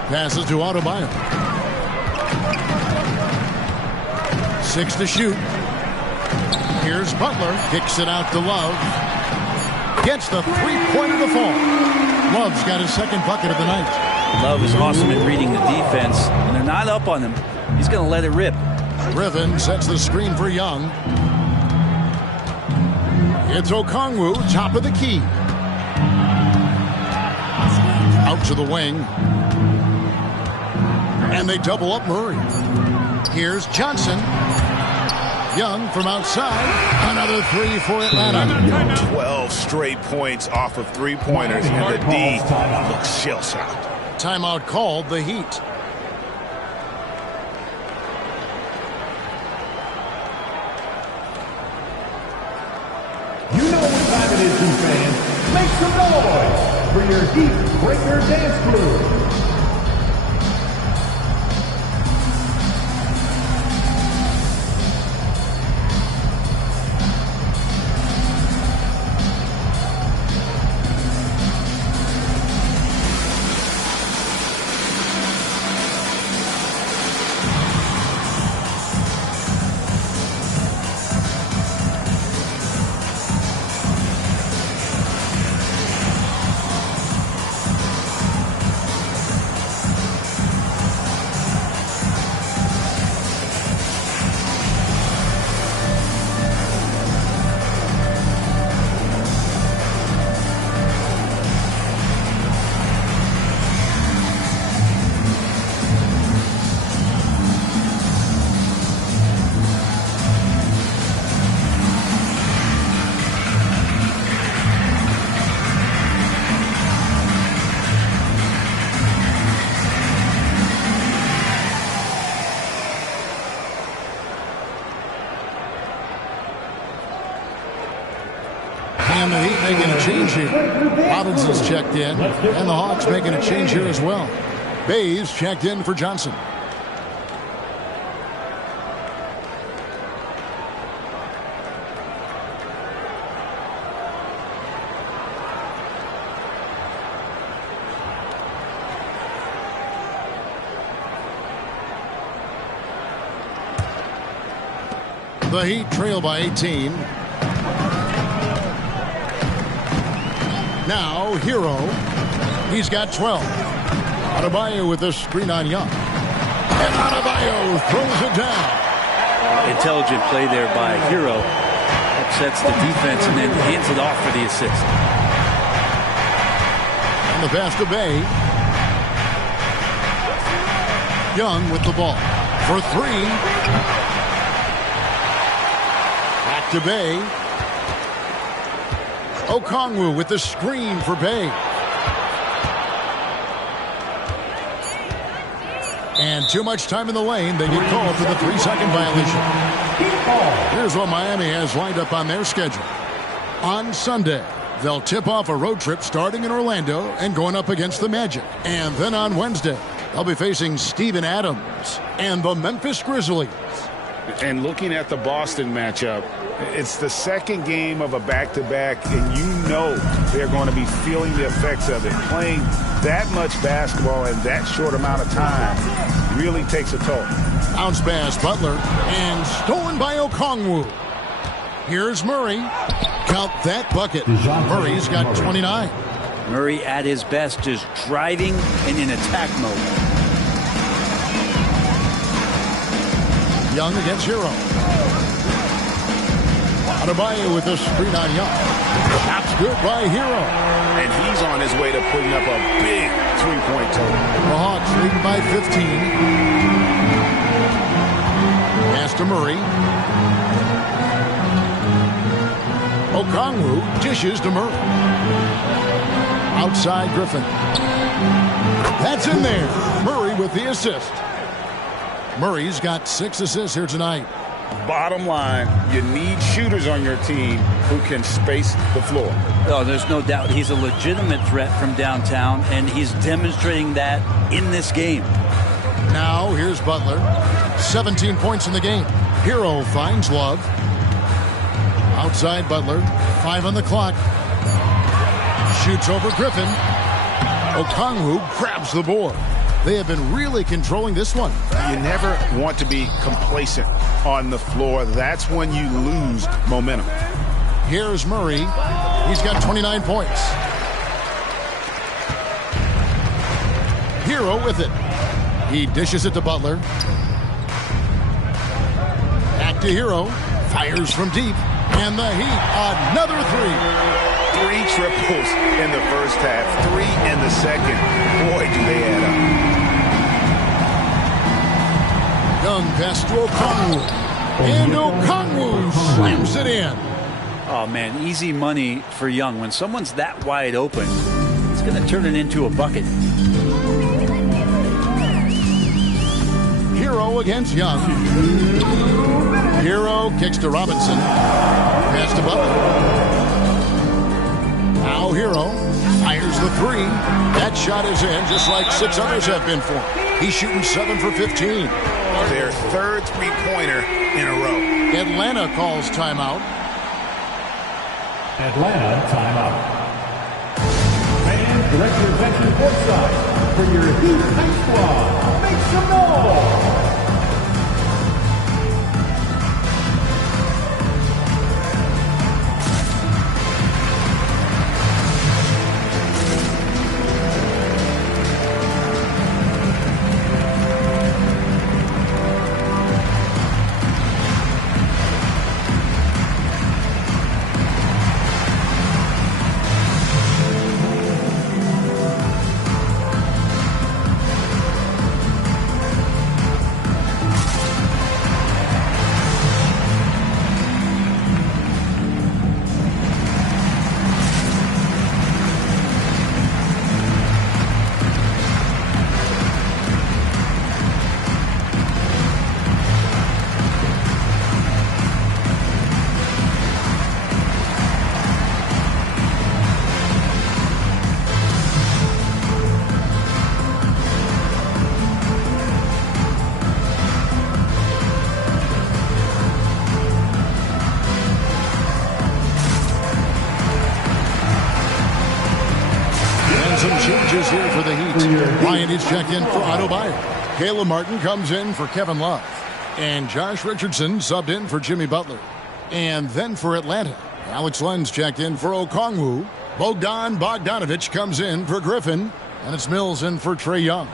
Passes to Adebayo. 6 to shoot. Here's Butler. Kicks it out to Love. Gets the three-pointer to fall. Love's got his second bucket of the night. Love is awesome at reading the defense. When they're not up on him, he's going to let it rip. Griffin sets the screen for Young. It's Okongwu, top of the key. Out to the wing. And they double up Murray. Here's Johnson. Young from outside. Another three for Atlanta. 12 straight points off of three-pointers, and the D looks shell-shocked. Timeout called, the Heat. You know what time it is, Heat fans. Make some noise for your Heat Breaker Dance Crew. And the Heat making a change here. Robinson's checked in, and the Hawks making a change here as well. Bays checked in for Johnson. The Heat trail by 18. Now, Hero. He's got 12. Adebayo with the screen on Young. And Adebayo throws it down. Intelligent play there by Hero. Upsets the defense and then hands it off for the assist. And the pass to Bay. Young with the ball. For three. Back to Bay. Okongwu with the screen for Bay. And too much time in the lane. They get called for the 3-second violation. Here's what Miami has lined up on their schedule. On Sunday, they'll tip off a road trip starting in Orlando and going up against the Magic. And then on Wednesday, they'll be facing Steven Adams and the Memphis Grizzlies. And looking at the Boston matchup, it's the second game of a back-to-back, and you know they're going to be feeling the effects of it. Playing that much basketball in that short amount of time really takes a toll. Bounce pass, Butler, and stolen by Okongwu. Here's Murray. Count that bucket. Murray's got 29. Murray at his best, just driving and in attack mode. Young against Hero. Adebayo with the screen on Young. Shot's good by Hero. And he's on his way to putting up a big three-point total. The Hawks lead by 15. Pass to Murray. Okongwu dishes to Murray. Outside Griffin. That's in there. Murray with the assist. Murray's got 6 assists here tonight. Bottom line, you need shooters on your team who can space the floor. Oh, there's no doubt he's a legitimate threat from downtown, and he's demonstrating that in this game. Now, here's Butler. 17 points in the game. Hero finds Love. Outside Butler. 5 on the clock. Shoots over Griffin. Okongwu grabs the board. They have been really controlling this one. You never want to be complacent on the floor. That's when you lose momentum. Here's Murray. He's got 29 points. Hero with it. He dishes it to Butler. Back to Hero. Fires from deep. And the Heat, another 3. 3 triples in the first half, 3 in the second. Boy, do they add up. Young pass to Okongwu. And Okongwu slams it in. Oh, man, easy money for Young. When someone's that wide open, it's going to turn it into a bucket. Hero against Young. Hero kicks to Robinson. Pass to Butler. Now Hero fires the 3. That shot is in, just like 6 others have been for him. He's shooting 7 for 15. Their third three-pointer in a row. Atlanta calls timeout. Atlanta timeout. Fans, director, veteran, courtside for your Heat High Squad. Make some noise. Some changes here for the Heat. Ryan is checked in for Otto Bayer. Caleb Martin comes in for Kevin Love. And Josh Richardson subbed in for Jimmy Butler. And then for Atlanta, Alex Len's checked in for Okongwu. Bogdan Bogdanovic comes in for Griffin. And it's Mills in for Trae Young.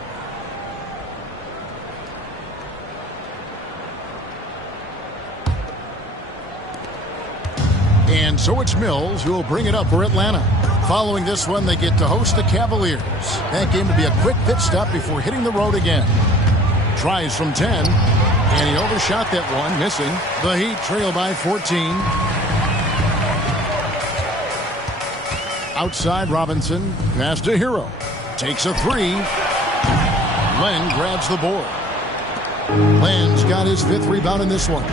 And so it's Mills who will bring it up for Atlanta. Following this one, they get to host the Cavaliers. That game to be a quick pit stop before hitting the road again. Tries from 10, and he overshot that one, missing. The Heat trail by 14. Outside Robinson, pass to Hero. Takes a 3. Len grabs the board. Len's got his 5th rebound in this one.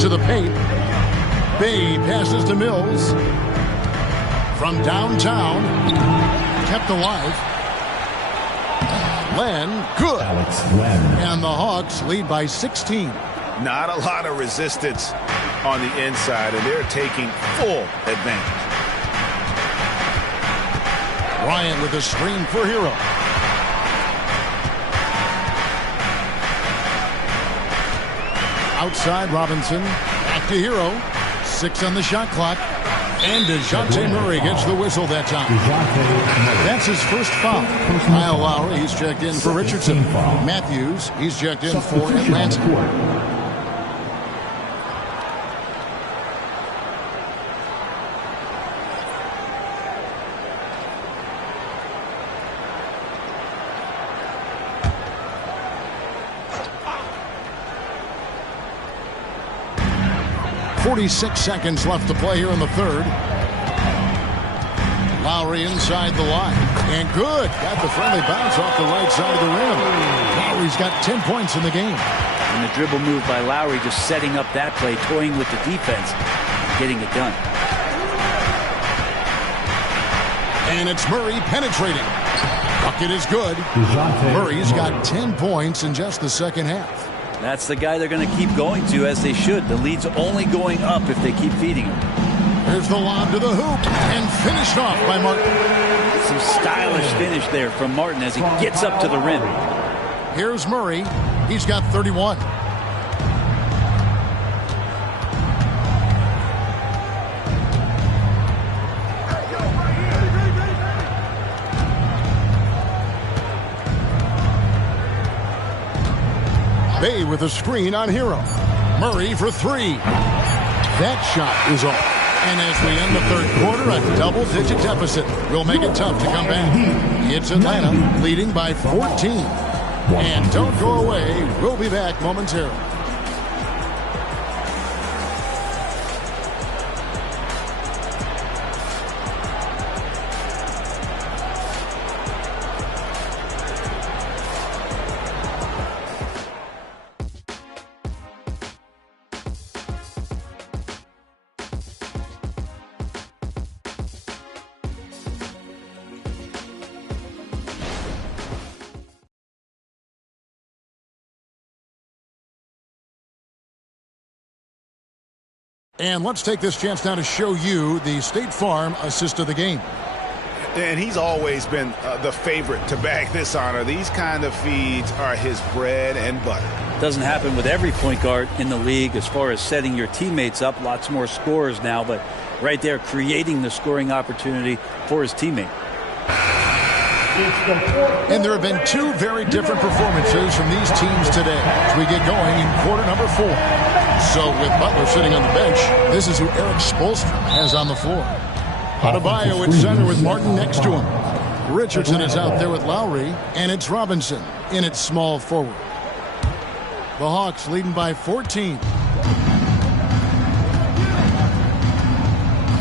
To the paint. Bay passes to Mills. From downtown, kept alive. Len, good. And the Hawks lead by 16. Not a lot of resistance on the inside, and they're taking full advantage. Ryan with a screen for Hero. Outside Robinson, back to Hero. 6 on the shot clock. And DeJounte Murray gets the whistle that time. That's his first foul. Kyle Lowry, he's checked in for Richardson. Matthews, he's checked in for Atlanta. .46 seconds left to play here in the third. Lowry inside the line. And good. Got the friendly bounce off the right side of the rim. Lowry's got 10 points in the game. And the dribble move by Lowry, just setting up that play, toying with the defense, getting it done. And it's Murray penetrating. Bucket is good. Murray's got 10 points in just the second half. That's the guy they're going to keep going to, as they should. The lead's only going up if they keep feeding him. Here's the lob to the hoop and finished off by Martin. Some stylish finish there from Martin as he gets up to the rim. Here's Murray. He's got 31. Bay with a screen on Hero. Murray for three. That shot is off. And as we end the third quarter, a double-digit deficit will make it tough to come back. It's Atlanta leading by 14. And don't go away. We'll be back momentarily. And let's take this chance now to show you the State Farm assist of the game. And he's always been the favorite to bag this honor. These kind of feeds are his bread and butter. Doesn't happen with every point guard in the league as far as setting your teammates up. Lots more scorers now, but right there creating the scoring opportunity for his teammate. And there have been two very different performances from these teams today as we get going in quarter number 4. So with Butler sitting on the bench, this is who Eric Spoelstra has on the floor. Adebayo at center with Martin next to him. Richardson is out there with Lowry, and it's Robinson in its small forward. The Hawks leading by 14.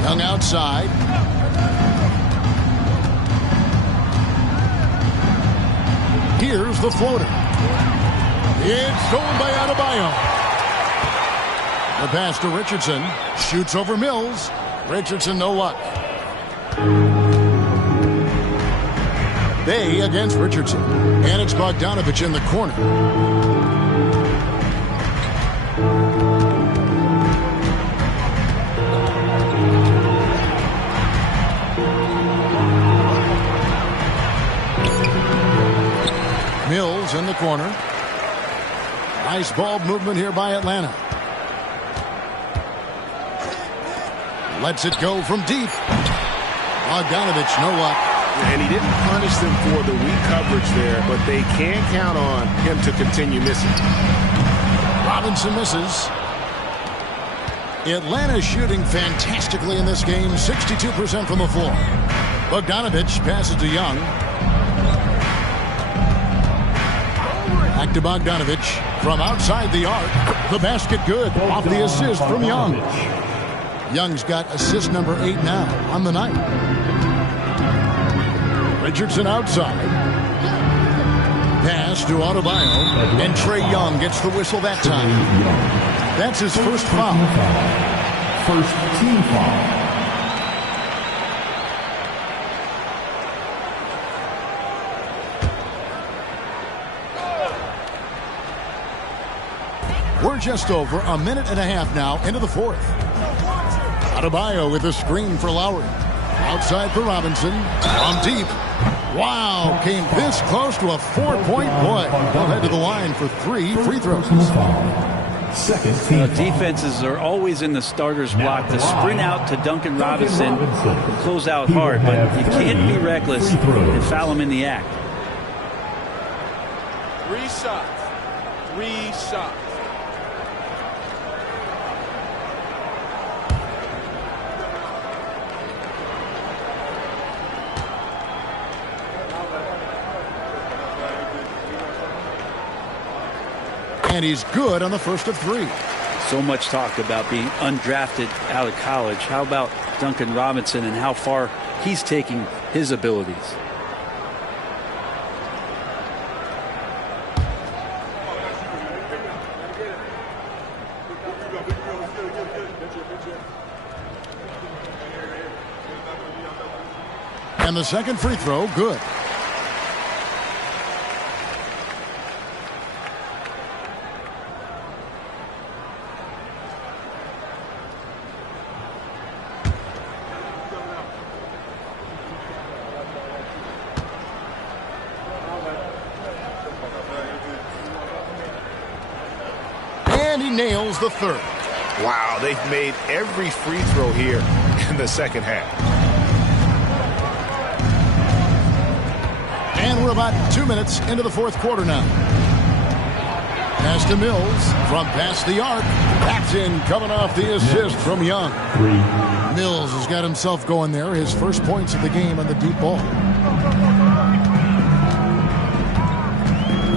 Young outside. Here's the floater. It's stolen by Adebayo. The pass to Richardson. Shoots over Mills. Richardson, no luck. Bay against Richardson. And it's Bogdanovich in the corner. Mills in the corner. Nice ball movement here by Atlanta. Lets it go from deep. Bogdanovich, no luck. And he didn't punish them for the weak coverage there, but they can count on him to continue missing. Robinson misses. Atlanta shooting fantastically in this game, 62% from the floor. Bogdanovich passes to Young. Back to Bogdanovich from outside the arc. The basket good off the assist from Young. Young's got assist number 8 now on the night. Richardson outside. Pass to Adebayo, and Trae Young gets the whistle that time. That's his first foul. First team foul. We're just over a minute and a half now into the fourth. Adebayo with a screen for Lowry. Outside for Robinson. On deep. Wow, came this close to a 4-point play. They'll head to the line for 3 free throws. Second team. Defenses are always in the starter's block to sprint out to Duncan Robinson, close out hard, but you can't be reckless and foul him in the act. 3 shots. 3 shots. And he's good on the first of 3. So much talk about being undrafted out of college. How about Duncan Robinson and how far he's taking his abilities? And the second free throw, good. nails the third. Wow, they've made every free throw here in the second half. And we're about 2 minutes into the fourth quarter now. Pass to Mills from past the arc. That's in, coming off the assist from Young. Mills has got himself going there. His first points of the game on the deep ball.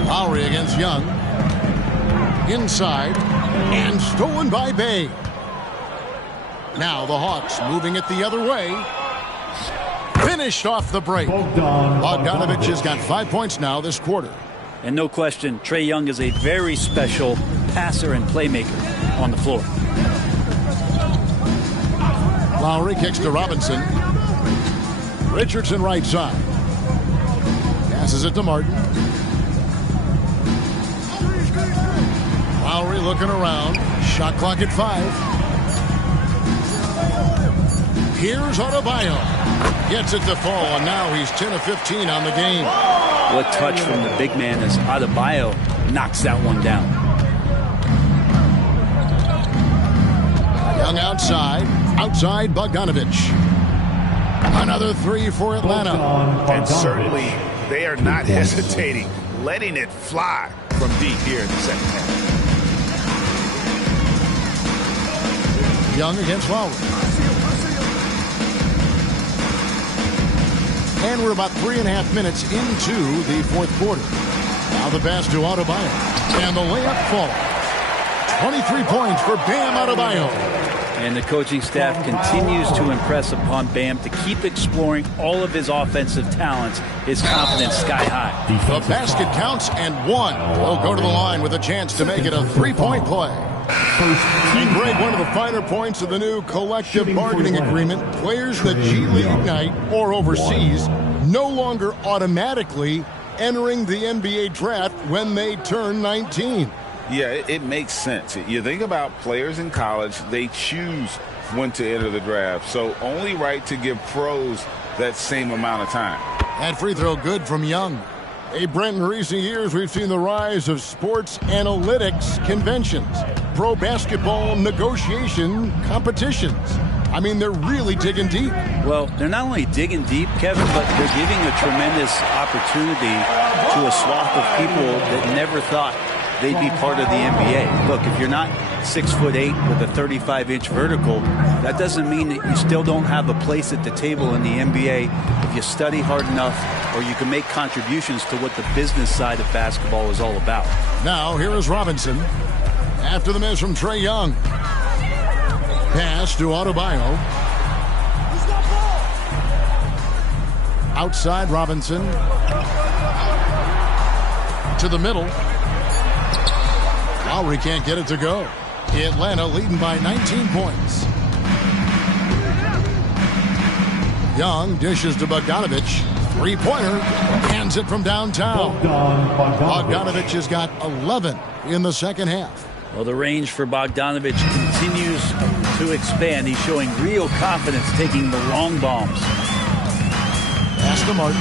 Lowry against Young. Inside. And stolen by Bay. Now the Hawks moving it the other way. Finished off the break. Bogdanovich has got 5 points now this quarter. And no question, Trae Young is a very special passer and playmaker on the floor. Lowry kicks to Robinson. Richardson right side. Passes it to Martin. Lowry looking around. Shot clock at 5. Here's Adebayo. Gets it to fall, and now he's 10 of 15 on the game. What touch from the big man as Adebayo knocks that one down. Young outside. Outside Bogdanovich. Another three for Atlanta. And certainly they are not hesitating, letting it fly from deep here in the second half. Young against Lowry. And we're about 3.5 minutes into the fourth quarter. Now the pass to Adebayo. And the layup falls. 23 points for Bam Adebayo. And the coaching staff continues to impress upon Bam to keep exploring all of his offensive talents. His confidence sky high. The basket counts and one. He'll go to the line with a chance to make it a three-point play. And Greg, one of the finer points of the new collective bargaining agreement, players that G League night or overseas no longer automatically entering the NBA draft when they turn 19. Yeah, it makes sense. You think about players in college, they choose when to enter the draft. So only right to give pros that same amount of time. That free throw good from Young. Hey, Brent, in recent years, we've seen the rise of sports analytics conventions, pro basketball negotiation competitions. I mean, they're really digging deep. Well, they're not only digging deep, Kevin, but they're giving a tremendous opportunity to a swath of people that never thought they'd be part of the NBA. Look, if you're not 6'8" with a 35-inch vertical, that doesn't mean that you still don't have a place at the table in the NBA if you study hard enough, or you can make contributions to what the business side of basketball is all about. Now, here is Robinson. After the miss from Trae Young. Pass to Adebayo. Outside Robinson. To the middle. Lowry can't get it to go. Atlanta leading by 19 points. Young dishes to Bogdanovich. Three-pointer. Hands it from downtown. Bogdanovich has got 11 in the second half. Well, the range for Bogdanovich continues to expand. He's showing real confidence taking the long bombs. Pass to Martin.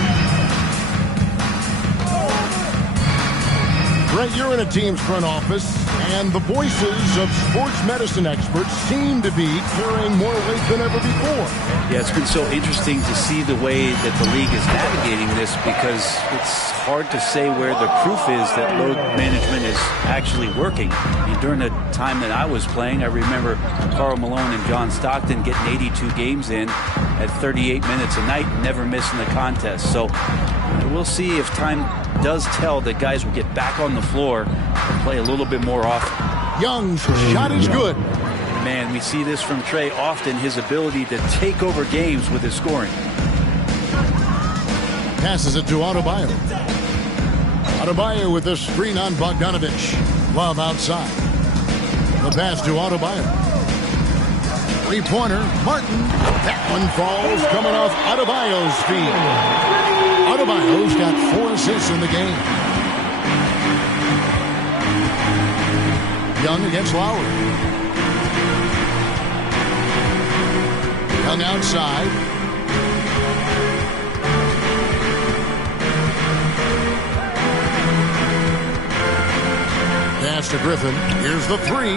Brent, you're in a team's front office, and the voices of sports medicine experts seem to be carrying more weight than ever before. Yeah, it's been so interesting to see the way that the league is navigating this, because it's hard to say where the proof is that load management is actually working. I mean, during the time that I was playing, I remember Karl Malone and John Stockton getting 82 games in at 38 minutes a night, never missing a contest. So we'll see if time does tell that guys will get back on the floor and play a little bit more often. Young's shot is good. Man, we see this from Trae often, his ability to take over games with his scoring. Passes it to Adebayo. Adebayo with the screen on Bogdanovich. Love outside. The pass to Adebayo. Three-pointer, Martin. That one falls, coming off Adebayo's feet. Adebayo's got 4 assists in the game. Young against Lowry. Young outside. pass to Griffin. Here's the three.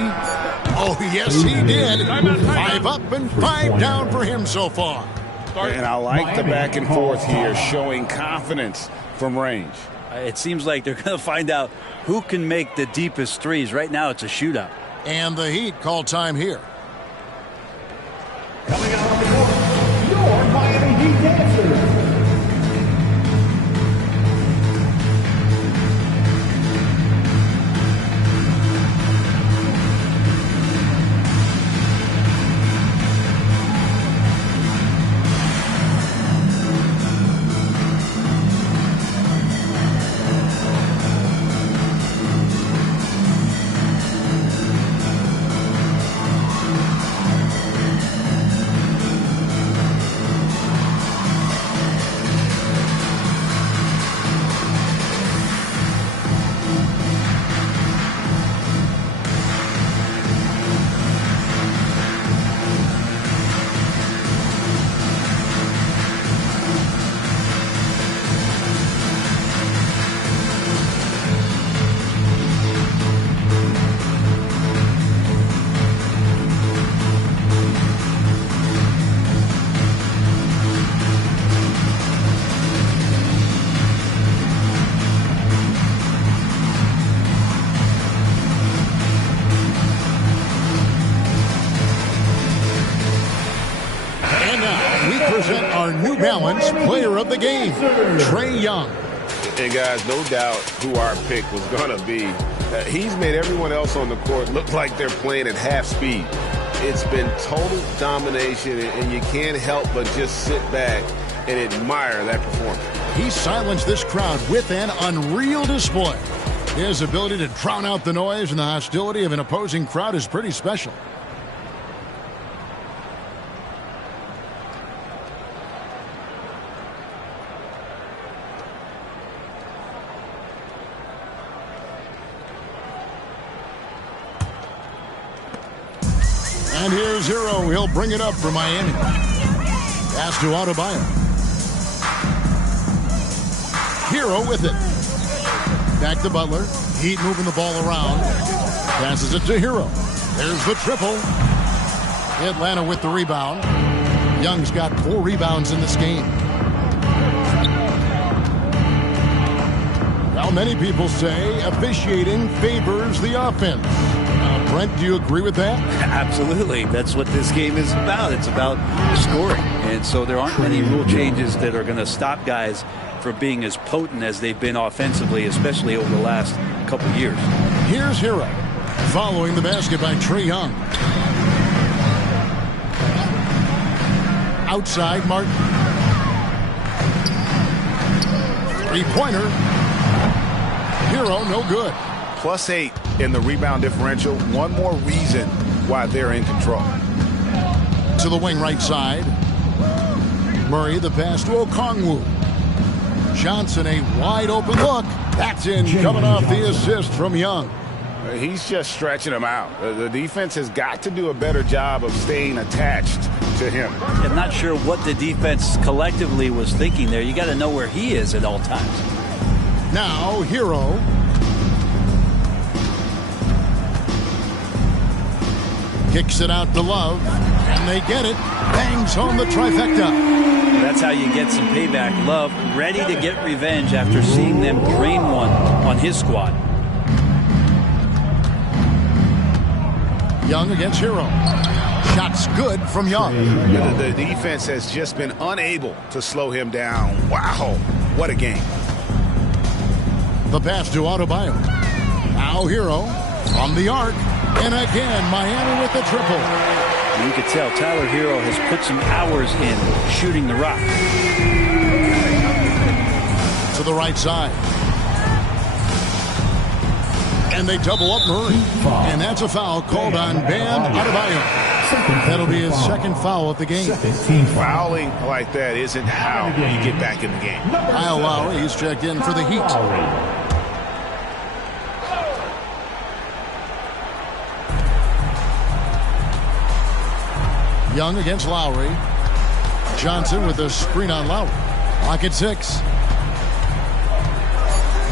Oh, yes, he did. 5 up and 5 down for him so far. And I like the back and forth here, showing confidence from range. It seems like they're going to find out who can make the deepest threes. Right now, it's a shootout. And the Heat call time here. Coming out on the court, your Miami Heat dancers. Our New Balance player of the game, Trae Young. And guys, no doubt who our pick was going to be. He's made everyone else on the court look like they're playing at half speed. It's been total domination, and you can't help but just sit back and admire that performance. He silenced this crowd with an unreal display. His ability to drown out the noise and the hostility of an opposing crowd is pretty special. And here's Hero. He'll bring it up for Miami. Pass to Adebayo. Hero with it. Back to Butler. Heat moving the ball around. Passes it to Hero. There's the triple. Atlanta with the rebound. Young's got 4 rebounds in this game. Well, many people say officiating favors the offense. Brent, do you agree with that? Absolutely. That's what this game is about. It's about scoring. And so there aren't many rule changes that are going to stop guys from being as potent as they've been offensively, especially over the last couple years. Here's Hero. Following the basket by Trae Young. Outside, Martin. 3-pointer. Hero, no good. +8 in the rebound differential. One more reason why they're in control. To the wing right side. Murray, the pass to Okongwu. Johnson, a wide open look. That's in, coming off the assist from Young. He's just stretching him out. The defense has got to do a better job of staying attached to him. I'm not sure what the defense collectively was thinking there. You got to know where he is at all times. Now, Hero. Kicks it out to Love, and they get it. Bangs home the trifecta. That's how you get some payback. Love ready to get revenge after seeing them drain one on his squad. Young against Hero. Shots good from Young. The defense has just been unable to slow him down. Wow, what a game. The pass to Adebayo. Now Hero from the arc. And again, Miami with the triple. You can tell Tyler Hero has put some hours in shooting the rock. To the right side. And they double up Murray. And that's a foul called on Bam Adebayo. That'll be his second foul of the game. Fouling like that isn't how you get back in the game. Kyle Lowry, he's checked in for the Heat. Young against Lowry. Johnson with a screen on Lowry. Lock at 6.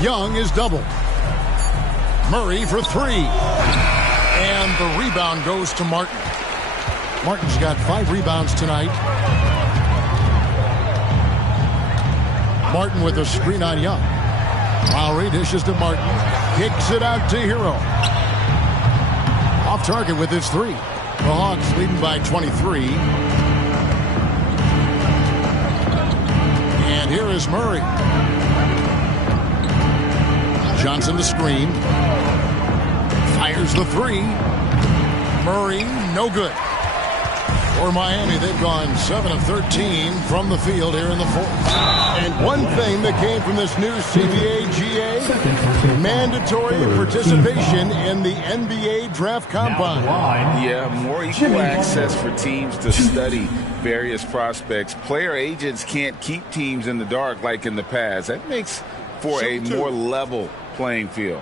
Young is double. Murray for three. And the rebound goes to Martin. Martin's got 5 rebounds tonight. Martin with a screen on Young. Lowry dishes to Martin. Kicks it out to Hero. Off target with his 3. The Hawks leading by 23. And here is Murray. Johnson to screen. Fires the 3. Murray, no good. For Miami, they've gone 7 of 13 from the field here in the 4th. And one thing that came from this new CBA GA, mandatory participation in the NBA Draft Combine. Yeah, more equal access for teams to study various prospects. Player agents can't keep teams in the dark like in the past. That makes for a more level playing field.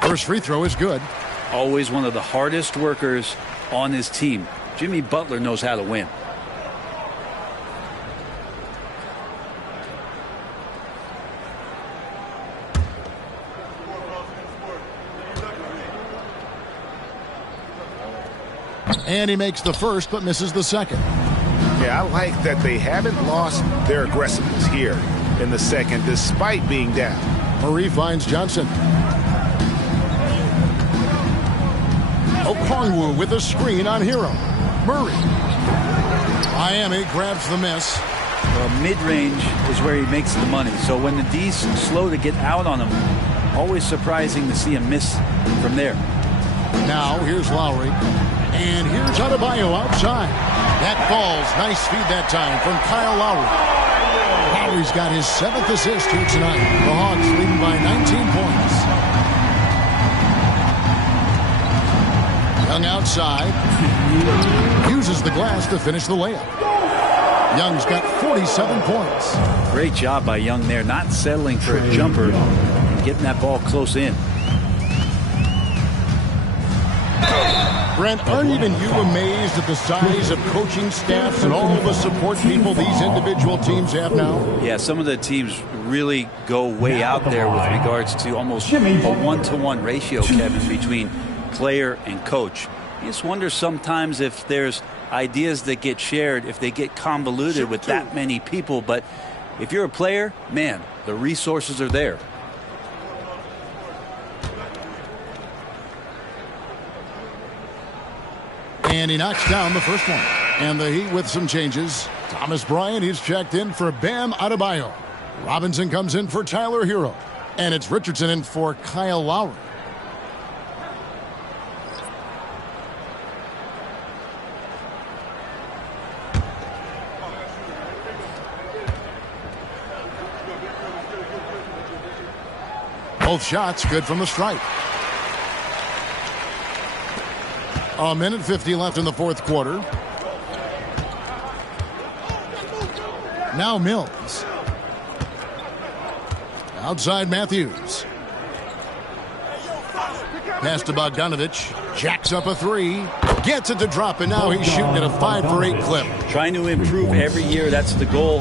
First free throw is good. Always one of the hardest workers on his team. Jimmy Butler knows how to win. And he makes the first but misses the second. Yeah, I like that they haven't lost their aggressiveness here in the second despite being down. Murray finds Johnson. Okongwu with a screen on Hero. Murray. Miami grabs the miss. Well, mid-range is where he makes the money. So when the D's slow to get out on him, always surprising to see him miss from there. Now here's Lowry. And here's Adebayo outside. That falls. Nice feed that time from Kyle Lowry. Lowry's got his 7th assist here tonight. The Hawks leading by 19 points. Young outside. Uses the glass to finish the layup. Young's got 47 points. Great job by Young there, not settling for a jumper, getting that ball close in. Brent, aren't even you amazed at the size of coaching staffs and all the support people these individual teams have now? Yeah, some of the teams really go way out there with regards to almost a 1-to-1 ratio, Kevin, between player and coach. You just wonder sometimes if there's ideas that get shared, if they get convoluted with that many people. But if you're a player, man, the resources are there. And he knocks down the first one. And the Heat with some changes. Thomas Bryant, he's checked in for Bam Adebayo. Robinson comes in for Tyler Hero. And it's Richardson in for Kyle Lowry. Both shots good from the stripe. 1:50 left in the 4th quarter. Now Mills. Outside Matthews. Pass to Bogdanovich. Jacks up a 3. Gets it to drop, and now he's shooting at a 5-for-8 clip. Trying to improve every year. That's the goal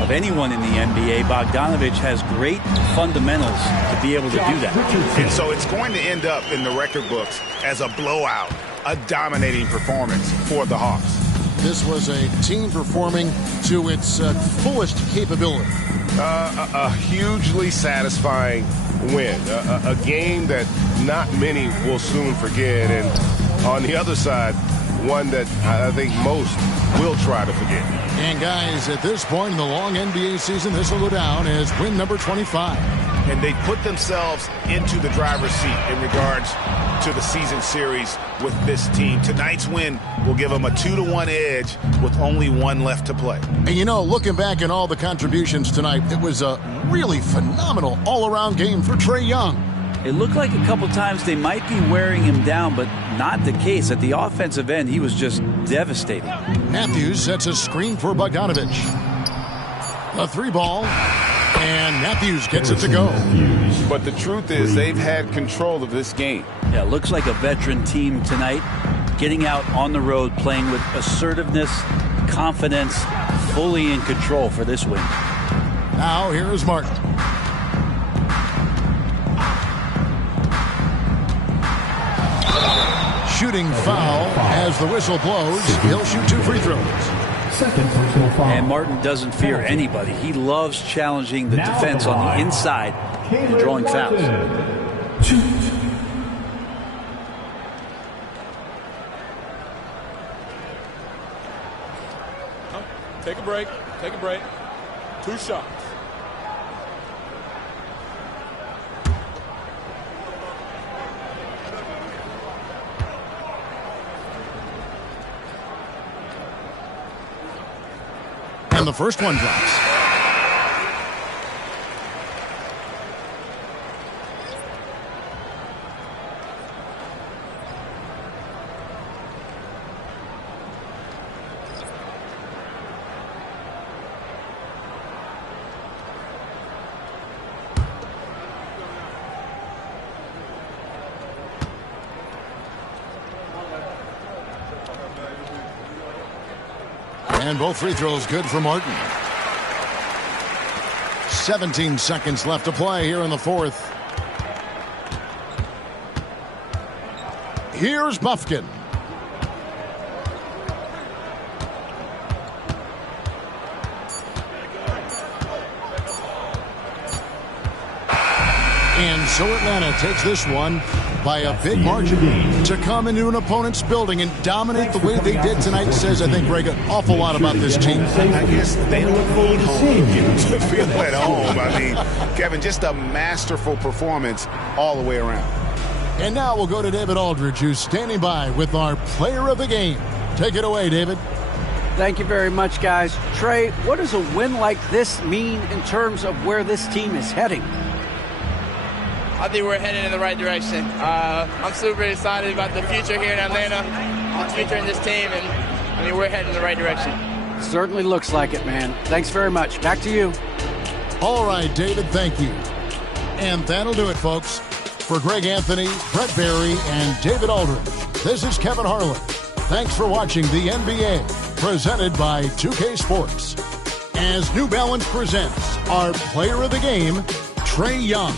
of anyone in the NBA. Bogdanovich has great fundamentals to be able to do that. And so it's going to end up in the record books as a blowout, a dominating performance for the Hawks. This was a team performing to its fullest capability. A hugely satisfying win. A game that not many will soon forget. And on the other side, one that I think most will try to forget. And guys, at this point in the long NBA season, this will go down as win number 25. And they put themselves into the driver's seat in regards to the season series with this team. Tonight's win will give them a 2-1 edge with only 1 left to play. And you know, looking back at all the contributions tonight, it was a really phenomenal all-around game for Trae Young. It looked like a couple times they might be wearing him down, but not the case. At the offensive end, he was just devastating. Matthews sets a screen for Bogdanovich. A 3-ball, and Matthews gets it to go. But the truth is they've had control of this game. Yeah, looks like a veteran team tonight, getting out on the road, playing with assertiveness confidence, fully in control for this win. Now here is Martin. Shooting foul as the whistle blows. He'll shoot 2 free throws. Second personal foul. And Martin doesn't fear anybody. He loves challenging the defense on the inside and drawing fouls. Take a break. Take a break. 2 shots. And the first one drops. And both free throws good for Martin. 17 seconds left to play here in the fourth. Here's Bufkin. And so Atlanta takes this one by a big margin. To come into an opponent's building and dominate the way they did tonight says, I think, Greg, an awful lot about this team. I guess they don't feel home. Get to feel at home. I mean, Kevin, just a masterful performance all the way around. And now we'll go to David Aldridge, who's standing by with our player of the game. Take it away, David. Thank you very much, guys. Trey, what does a win like this mean in terms of where this team is heading? I think we're heading in the right direction. I'm super excited about the future here in Atlanta, the future in this team, and I mean, we're heading in the right direction. Certainly looks like it, man. Thanks very much. Back to you. All right, David, thank you. And that'll do it, folks. For Greg Anthony, Brett Barry, and David Aldridge, this is Kevin Harlan. Thanks for watching the NBA, presented by 2K Sports. As New Balance presents our player of the game, Trae Young.